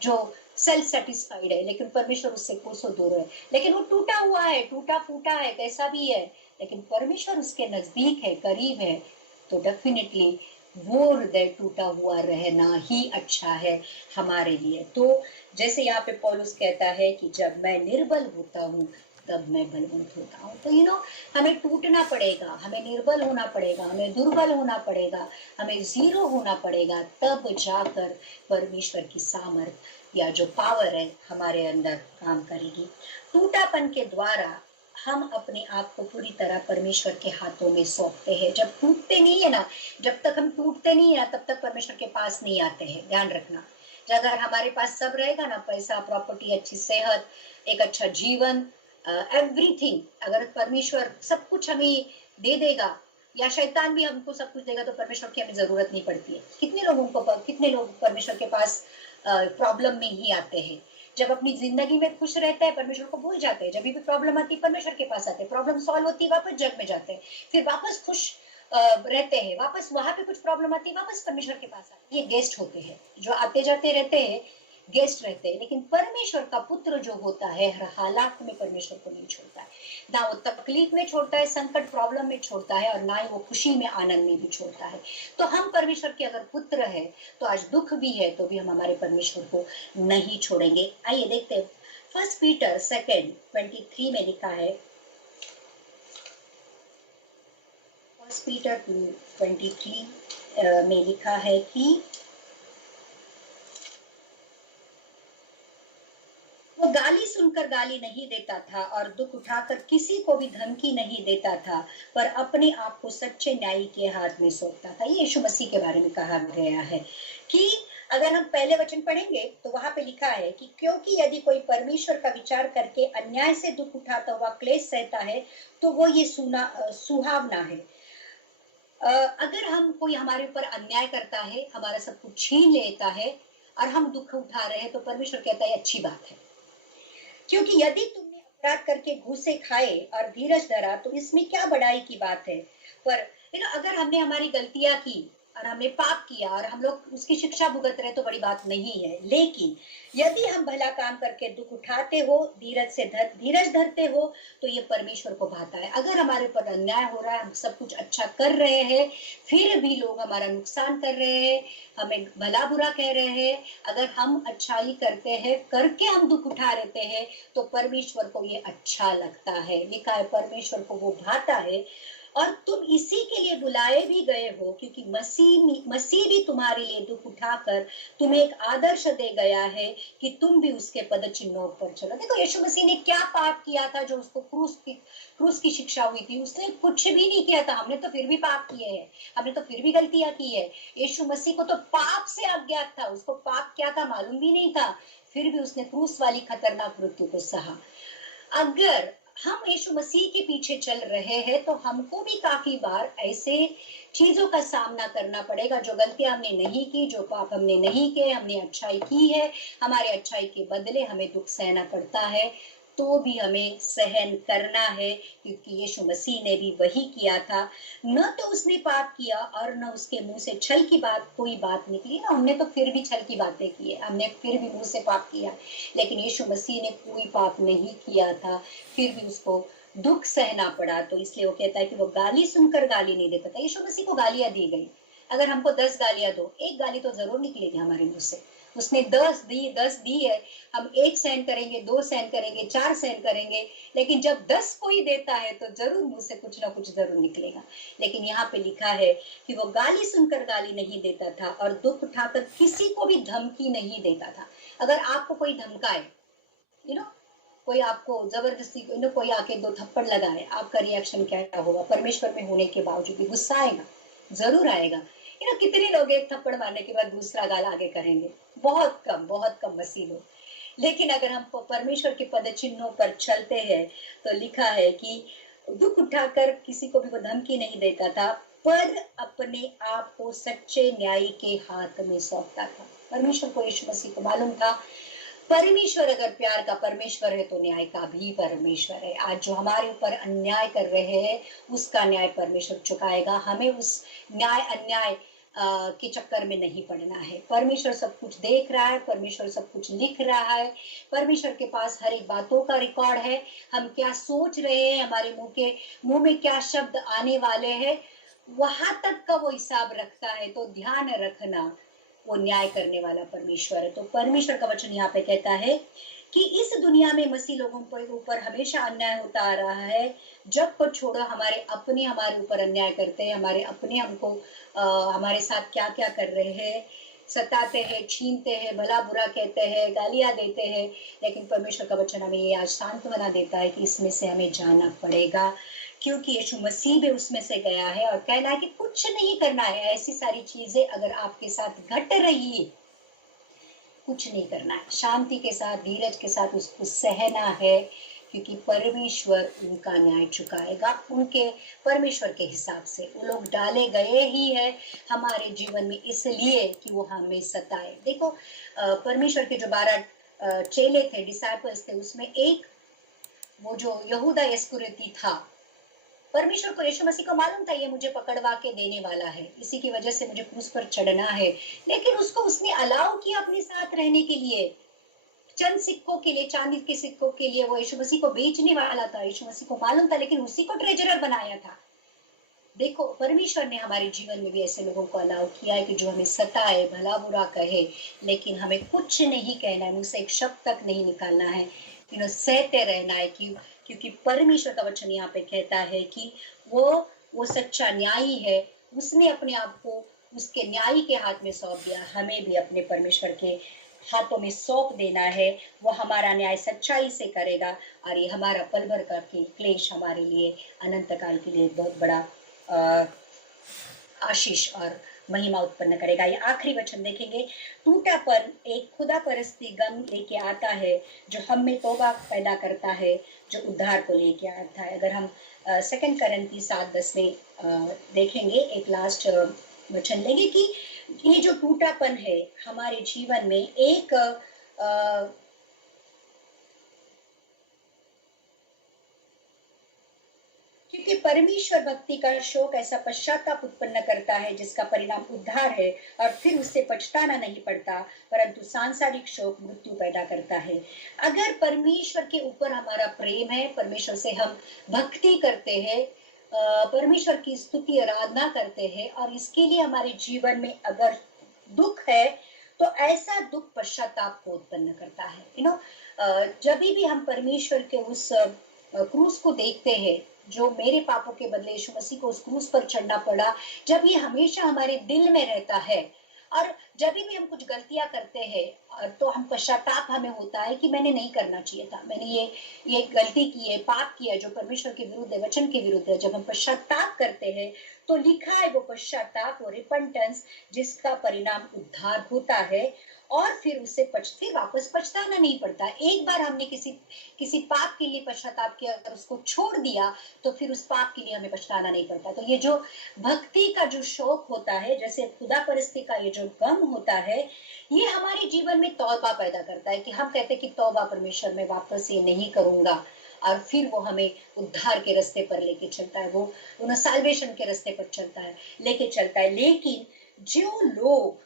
जो सेल्फ सेटिस्फाइड है लेकिन परमेश्वर उससे कोसों दूर है। लेकिन वो टूटा हुआ है, टूटा फूटा है, कैसा भी है, लेकिन परमेश्वर उसके नजदीक है, करीब है, तो डेफिनेटली वो हृदय टूटा हुआ रहना ही अच्छा है हमारे लिए। तो जैसे यहाँ पे पौलुस कहता है कि जब मैं निर्बल होता हूँ तब मैं बलवंत होता हूँ। तो हमें टूटना पड़ेगा, हमें निर्बल होना पड़ेगा, हमें दुर्बल होना पड़ेगा, हमें जीरो होना पड़ेगा, तब जाकर परमेश्वर की सामर्थ या जो पावर है हमारे अंदर काम करेगी। टूटापन के द्वारा हम अपने आप को पूरी तरह परमेश्वर के हाथों में सौंपते हैं। जब टूटते नहीं है ना, जब तक हम टूटते नहीं है तब तक परमेश्वर के पास नहीं आते हैं, ध्यान रखना। अगर हमारे पास सब रहेगा ना, पैसा, प्रॉपर्टी, अच्छी सेहत, एक अच्छा जीवन, एवरीथिंग, अगर परमेश्वर सब कुछ हमें दे देगा या शैतान भी हमको सब कुछ देगा तो परमेश्वर की हमें जरूरत नहीं पड़ती है। कितने लोग परमेश्वर के पास प्रॉब्लम में ही आते हैं। जब अपनी जिंदगी में खुश रहते हैं परमेश्वर को भूल जाते हैं, जब भी प्रॉब्लम आती है परमेश्वर के पास आते हैं, प्रॉब्लम सॉल्व होती है वापस जग में जाते हैं, फिर वापस खुश रहते हैं, वापस वहां पे कुछ प्रॉब्लम आती है वापस परमेश्वर के पास आते हैं। ये गेस्ट होते हैं जो आते जाते रहते हैं, गेस्ट रहते हैं। लेकिन परमेश्वर का पुत्र जो होता है हर हालात में परमेश्वर को नहीं छोड़ता है, ना वो तकलीफ में छोड़ता है, संकट प्रॉब्लम में छोड़ता है, और ना ही वो खुशी में आनंद में भी छोड़ता है। तो हम परमेश्वर के अगर पुत्र है तो आज दुख भी है तो भी हम हमारे परमेश्वर को नहीं छोड़ेंगे। आइए देखते हैं 1 पीटर 2:23 में लिखा है, 1 पीटर 2:23 में लिखा है कि वो गाली सुनकर गाली नहीं देता था और दुख उठाकर किसी को भी धमकी नहीं देता था, पर अपने आप को सच्चे न्यायी के हाथ में सौंपता था। ये यीशु मसीह के बारे में कहा गया है कि अगर हम पहले वचन पढ़ेंगे तो वहां पे लिखा है कि क्योंकि यदि कोई परमेश्वर का विचार करके अन्याय से दुख उठाता हुआ क्लेश सहता है तो वो ये सुहावना है। अगर हम कोई हमारे ऊपर अन्याय करता है, हमारा सब कुछ छीन लेता है और हम दुख उठा रहे हैं तो परमेश्वर कहता है अच्छी बात है, क्योंकि यदि तुमने अपराध करके घूसे खाए और धीरज धरा तो इसमें क्या बड़ाई की बात है। पर अगर हमने हमारी गलतियां की और हमने पाप किया और हम लोग उसकी शिक्षा भुगत रहे तो बड़ी बात नहीं है। लेकिन यदि हम भला काम करके दुख उठाते हो, धीरज धरते हो तो ये परमेश्वर को भाता है। अगर हमारे ऊपर अन्याय हो रहा है, हम सब कुछ अच्छा कर रहे हैं, फिर भी लोग हमारा नुकसान कर रहे हैं, हमें भला बुरा कह रहे हैं, अगर हम अच्छाई करते हैं करके हम दुख उठा लेते हैं तो परमेश्वर को ये अच्छा लगता है। लिखा है परमेश्वर को वो भाता है। और तुम इसी के लिए बुलाए भी गए हो क्योंकि मसीह भी तुम्हारे लिए दुख उठाकर तुम्हें एक आदर्श दे गया है कि तुम भी उसके पद चिन्हों पर चलो। देखो यीशु मसीह ने क्या पाप किया था जो उसको क्रूस की शिक्षा हुई थी। उसने कुछ भी नहीं किया था, हमने तो फिर भी पाप किए हैं, हमने तो फिर भी गलतियां की है। यीशु मसीह को तो पाप से अज्ञात था, उसको पाप क्या था मालूम भी नहीं था, फिर भी उसने क्रूस वाली खतरनाक मृत्यु को सहा। अगर हम यीशु मसीह के पीछे चल रहे हैं तो हमको भी काफी बार ऐसे चीजों का सामना करना पड़ेगा, जो गलतियां हमने नहीं की, जो पाप हमने नहीं किए, हमने अच्छाई की है, हमारे अच्छाई के बदले हमें दुख सहना पड़ता है, तो भी हमें सहन करना है, क्योंकि यीशु मसीह ने भी वही किया था। न तो उसने पाप किया और न उसके मुंह से छल की कोई बात निकली। ना हमने तो फिर भी छल की बातें की है, हमने फिर भी मुंह से पाप किया, लेकिन यीशु मसीह ने कोई पाप नहीं किया था, फिर भी उसको दुख सहना पड़ा। तो इसलिए वो कहता है कि वो गाली सुनकर गाली नहीं देता था। यीशु मसीह को गालियां दी गई, अगर हमको 10 गालियां दो, एक गाली तो जरूर निकलेगी हमारे मुंह से। उसने 10 दी है, हम 1 सहन करेंगे, 2 सहन करेंगे, 4 सहन करेंगे, लेकिन जब 10 कोई देता है तो जरूर मुंह से कुछ ना कुछ जरूर निकलेगा। लेकिन यहाँ पे लिखा है कि वो गाली सुनकर गाली नहीं देता था और दुख उठाकर किसी को भी धमकी नहीं देता था। अगर आपको कोई धमकाए, कोई आपको जबरदस्ती कोई आके 2 थप्पड़ लगाए, आपका रिएक्शन क्या होगा? परमेश्वर में होने के बावजूद भी गुस्सा आएगा, जरूर आएगा। कितने लोग एक थप्पड़ मारने के बाद दूसरा गाल आगे करेंगे? बहुत कम मसीह लोग। लेकिन अगर हम परमेश्वर के पद चिन्हों पर चलते हैं तो लिखा है कि दुख उठाकर किसी को भी वो धमकी नहीं देता था, पर अपने आप को सच्चे न्यायी के हाथ में सौंपता था। परमेश्वर को, यीशु मसीह को मालूम था परमेश्वर अगर प्यार का परमेश्वर है तो न्याय का भी परमेश्वर है। आज जो हमारे ऊपर अन्याय कर रहे हैं उसका न्याय परमेश्वर चुकाएगा। हमें उस न्याय अन्याय के चक्कर में नहीं पड़ना है। परमेश्वर सब कुछ देख रहा है, परमेश्वर सब कुछ लिख रहा है, परमेश्वर के पास हर एक बातों का रिकॉर्ड है। हम क्या सोच रहे हैं, हमारे मुंह में क्या शब्द आने वाले हैं, वहां तक का वो हिसाब रखता है। तो ध्यान रखना, वो न्याय करने वाला परमेश्वर है। तो परमेश्वर का वचन यहाँ पे कहता है कि इस दुनिया में मसीह लोगों के ऊपर हमेशा अन्याय होता आ रहा है। जब को छोड़ो, हमारे ऊपर अन्याय करते हैं, हमारे साथ क्या क्या कर रहे हैं, सताते हैं, छीनते हैं, भला बुरा कहते हैं, गालियां देते हैं, लेकिन परमेश्वर का वचन हमें ये आज सांत्वना देता है कि इसमें से हमें जाना पड़ेगा, क्योंकि यीशु मसीह भी उसमें से गया है और कहना है कि कुछ नहीं करना है। ऐसी सारी चीजें अगर आपके साथ घट रही है, कुछ नहीं करना है, शांति के साथ, धीरज के साथ उसको सहना है, क्योंकि परमेश्वर उनका न्याय चुकाएगा उनके परमेश्वर के हिसाब से। वो लोग डाले गए ही है हमारे जीवन में इसलिए कि वो हमें सताए। देखो परमेश्वर के जो 12 चेले थे, डिसाइपल्स थे, उसमें एक वो जो यहूदा इस्करियोती था, परमेश्वर को, यीशु मसीह को मालूम था ये मुझे पकड़वा के देने वाला है, इसी की वजह से मुझे क्रूस पर चढ़ना है, लेकिन उसको उसने अलाउ किया अपने साथ रहने के लिए। चंद सिक्कों के लिए, चांदी के सिक्कों के लिए वो यीशु मसीह को बेचने वाला था। यीशु मसीह को मालूम था, लेकिन उसी को ट्रेजरर बनाया था। देखो परमेश्वर ने हमारे जीवन में भी ऐसे लोगों को अलाउ किया है कि जो हमें सताए, भला बुरा कहे, लेकिन हमें कुछ नहीं कहना है, मुझसे एक शब्द तक नहीं निकालना है, सहते रहना है। क्योंकि परमेश्वर का वचन यहाँ पे कहता है कि वो सच्चा न्यायी है, उसने अपने आप को उसके न्यायी के हाथ में सौंप दिया। हमें भी अपने परमेश्वर के हाथों में सौंप देना है। वो हमारा न्याय सच्चाई से करेगा और ये हमारा पल भर का क्लेश हमारे लिए अनंत काल के लिए बहुत बड़ा आशीष और महिमा उत्पन्न करेगा। ये आखिरी वचन देखेंगे, टूटापन एक खुदा परस्ती गम लेके आता है जो हम में तौबा पैदा करता है, जो उद्धार को लेके आता है। अगर हम 2 Corinthians 7:10 में देखेंगे, एक लास्ट वचन लेंगे कि ये जो टूटापन है हमारे जीवन में एक क्योंकि परमेश्वर भक्ति का शोक ऐसा पश्चाताप उत्पन्न करता है जिसका परिणाम उद्धार है, और फिर उससे पछताना नहीं पड़ता, परंतु सांसारिक शोक मृत्यु पैदा करता है। अगर परमेश्वर के ऊपर हमारा प्रेम है, परमेश्वर से हम भक्ति करते हैं, परमेश्वर की स्तुति आराधना करते हैं, और इसके लिए हमारे जीवन में अगर दुख है, तो ऐसा दुख पश्चाताप को उत्पन्न करता है। जब भी हम परमेश्वर के उस क्रूस को देखते हैं, जो मेरे पापों के बदले यीशु मसीह को उस क्रूस पर चढ़ना पड़ा, जब ये हमेशा हमारे दिल में रहता है, और जब भी हम कुछ गलतियां करते हैं तो हम पश्चाताप हमें होता है कि मैंने नहीं करना चाहिए था, मैंने ये गलती की है, पाप किया जो परमेश्वर के विरुद्ध है, वचन के विरुद्ध है। जब हम पश्चाताप करते हैं तो लिखा है वो पश्चाताप, वो रिपेंटेंस, जिसका परिणाम उद्धार होता है, और फिर उससे फिर वापस पछताना नहीं पड़ता। एक बार हमने किसी पाप के लिए पश्चाताप किया, अगर उसको छोड़ दिया तो फिर उस पाप के लिए हमें पछताना नहीं पड़ता। तो ये जो भक्ति का जो शौक होता है, जैसे खुदा परस्ती का ये जो गम होता है, ये हमारे जीवन में तौबा पैदा करता है कि हम कहते हैं कि तौबा परमेश्वर, मैं वापस ये नहीं करूंगा, और फिर वो हमें उद्धार के रास्ते पर लेके चलता है, वो साल्वेशन के रास्ते पर लेके चलता है। लेकिन जो लोग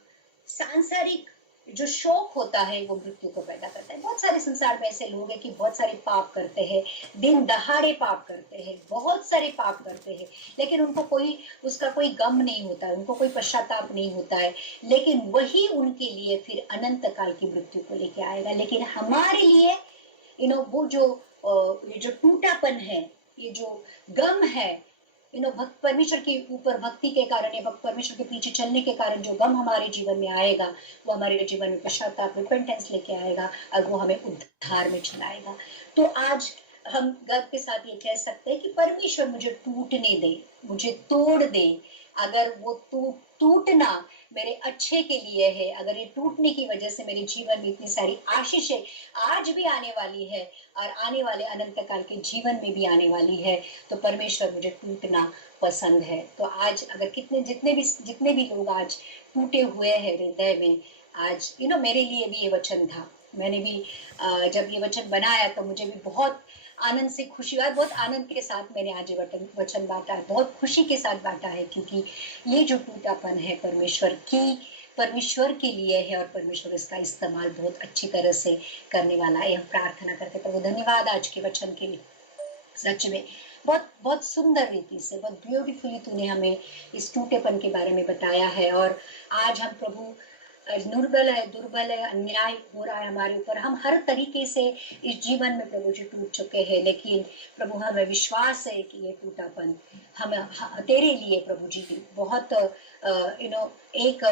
सांसारिक जो शौक होता है वो मृत्यु को पैदा करता है। बहुत सारे संसार में ऐसे लोग हैं कि बहुत सारे पाप करते हैं, दिन दहाड़े पाप करते हैं, बहुत सारे पाप करते हैं, लेकिन उनको उसका कोई गम नहीं होता है, उनको कोई पश्चाताप नहीं होता है, लेकिन वही उनके लिए फिर अनंत काल की मृत्यु को लेके आएगा। लेकिन हमारे लिए वो जो ये जो टूटापन है, ये जो गम है, परमेश्वर के ऊपर भक्ति के कारण या परमेश्वर के पीछे चलने के कारण जो गम हमारे जीवन में आएगा, वो हमारे जीवन में पश्चाताप, रिपेंटेंस लेके आएगा, और वो हमें उद्धार में चलाएगा। तो आज हम गर्व के साथ ये कह सकते हैं कि परमेश्वर मुझे टूटने दे, मुझे तोड़ दे। अगर वो टूटना मेरे अच्छे के लिए है, अगर ये टूटने की वजह से मेरे जीवन में इतनी सारी आशीषें आज भी आने वाली है और आने वाले अनंत काल के जीवन में भी आने वाली है, तो परमेश्वर मुझे टूटना पसंद है। तो आज अगर जितने भी लोग आज टूटे हुए हैं हृदय में, आज मेरे लिए भी ये वचन था। मैंने भी जब ये वचन बनाया तो मुझे भी बहुत आनंद से खुशी हुआ, बहुत आनंद के साथ मैंने आज ये वचन बांटा है, बहुत खुशी के साथ बांटा है, क्योंकि ये जो टूटापन है परमेश्वर के लिए है, और परमेश्वर इसका इस्तेमाल बहुत अच्छी तरह से करने वाला है। हम प्रार्थना करते प्रभु धन्यवाद आज के वचन के लिए। सच में बहुत बहुत सुंदर रीति से, बहुत ब्यूटीफुली तूने हमें इस टूटेपन के बारे में बताया है, और आज हम प्रभु दुर्बल है, अन्याय हो रहा है हमारे ऊपर, हम हर तरीके से इस जीवन में प्रभु जी टूट चुके हैं, लेकिन प्रभु हमें विश्वास है कि ये टूटापन हमें तेरे लिए प्रभु जी बहुत एक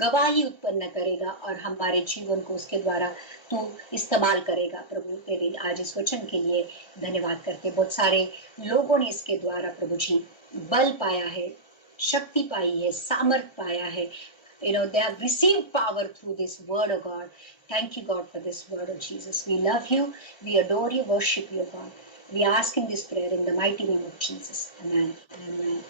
गवाही उत्पन्न करेगा और हमारे जीवन को उसके द्वारा तू इस्तेमाल करेगा। प्रभु तेरे आज इस वचन के लिए धन्यवाद करते। बहुत सारे लोगों ने इसके द्वारा प्रभु जी बल पाया है, शक्ति पाई है, सामर्थ पाया है। They have received power through this word of God. Thank you, God, for this word of Jesus. We love you, we adore you, worship you, God. We ask in this prayer in the mighty name of Jesus. Amen. Amen.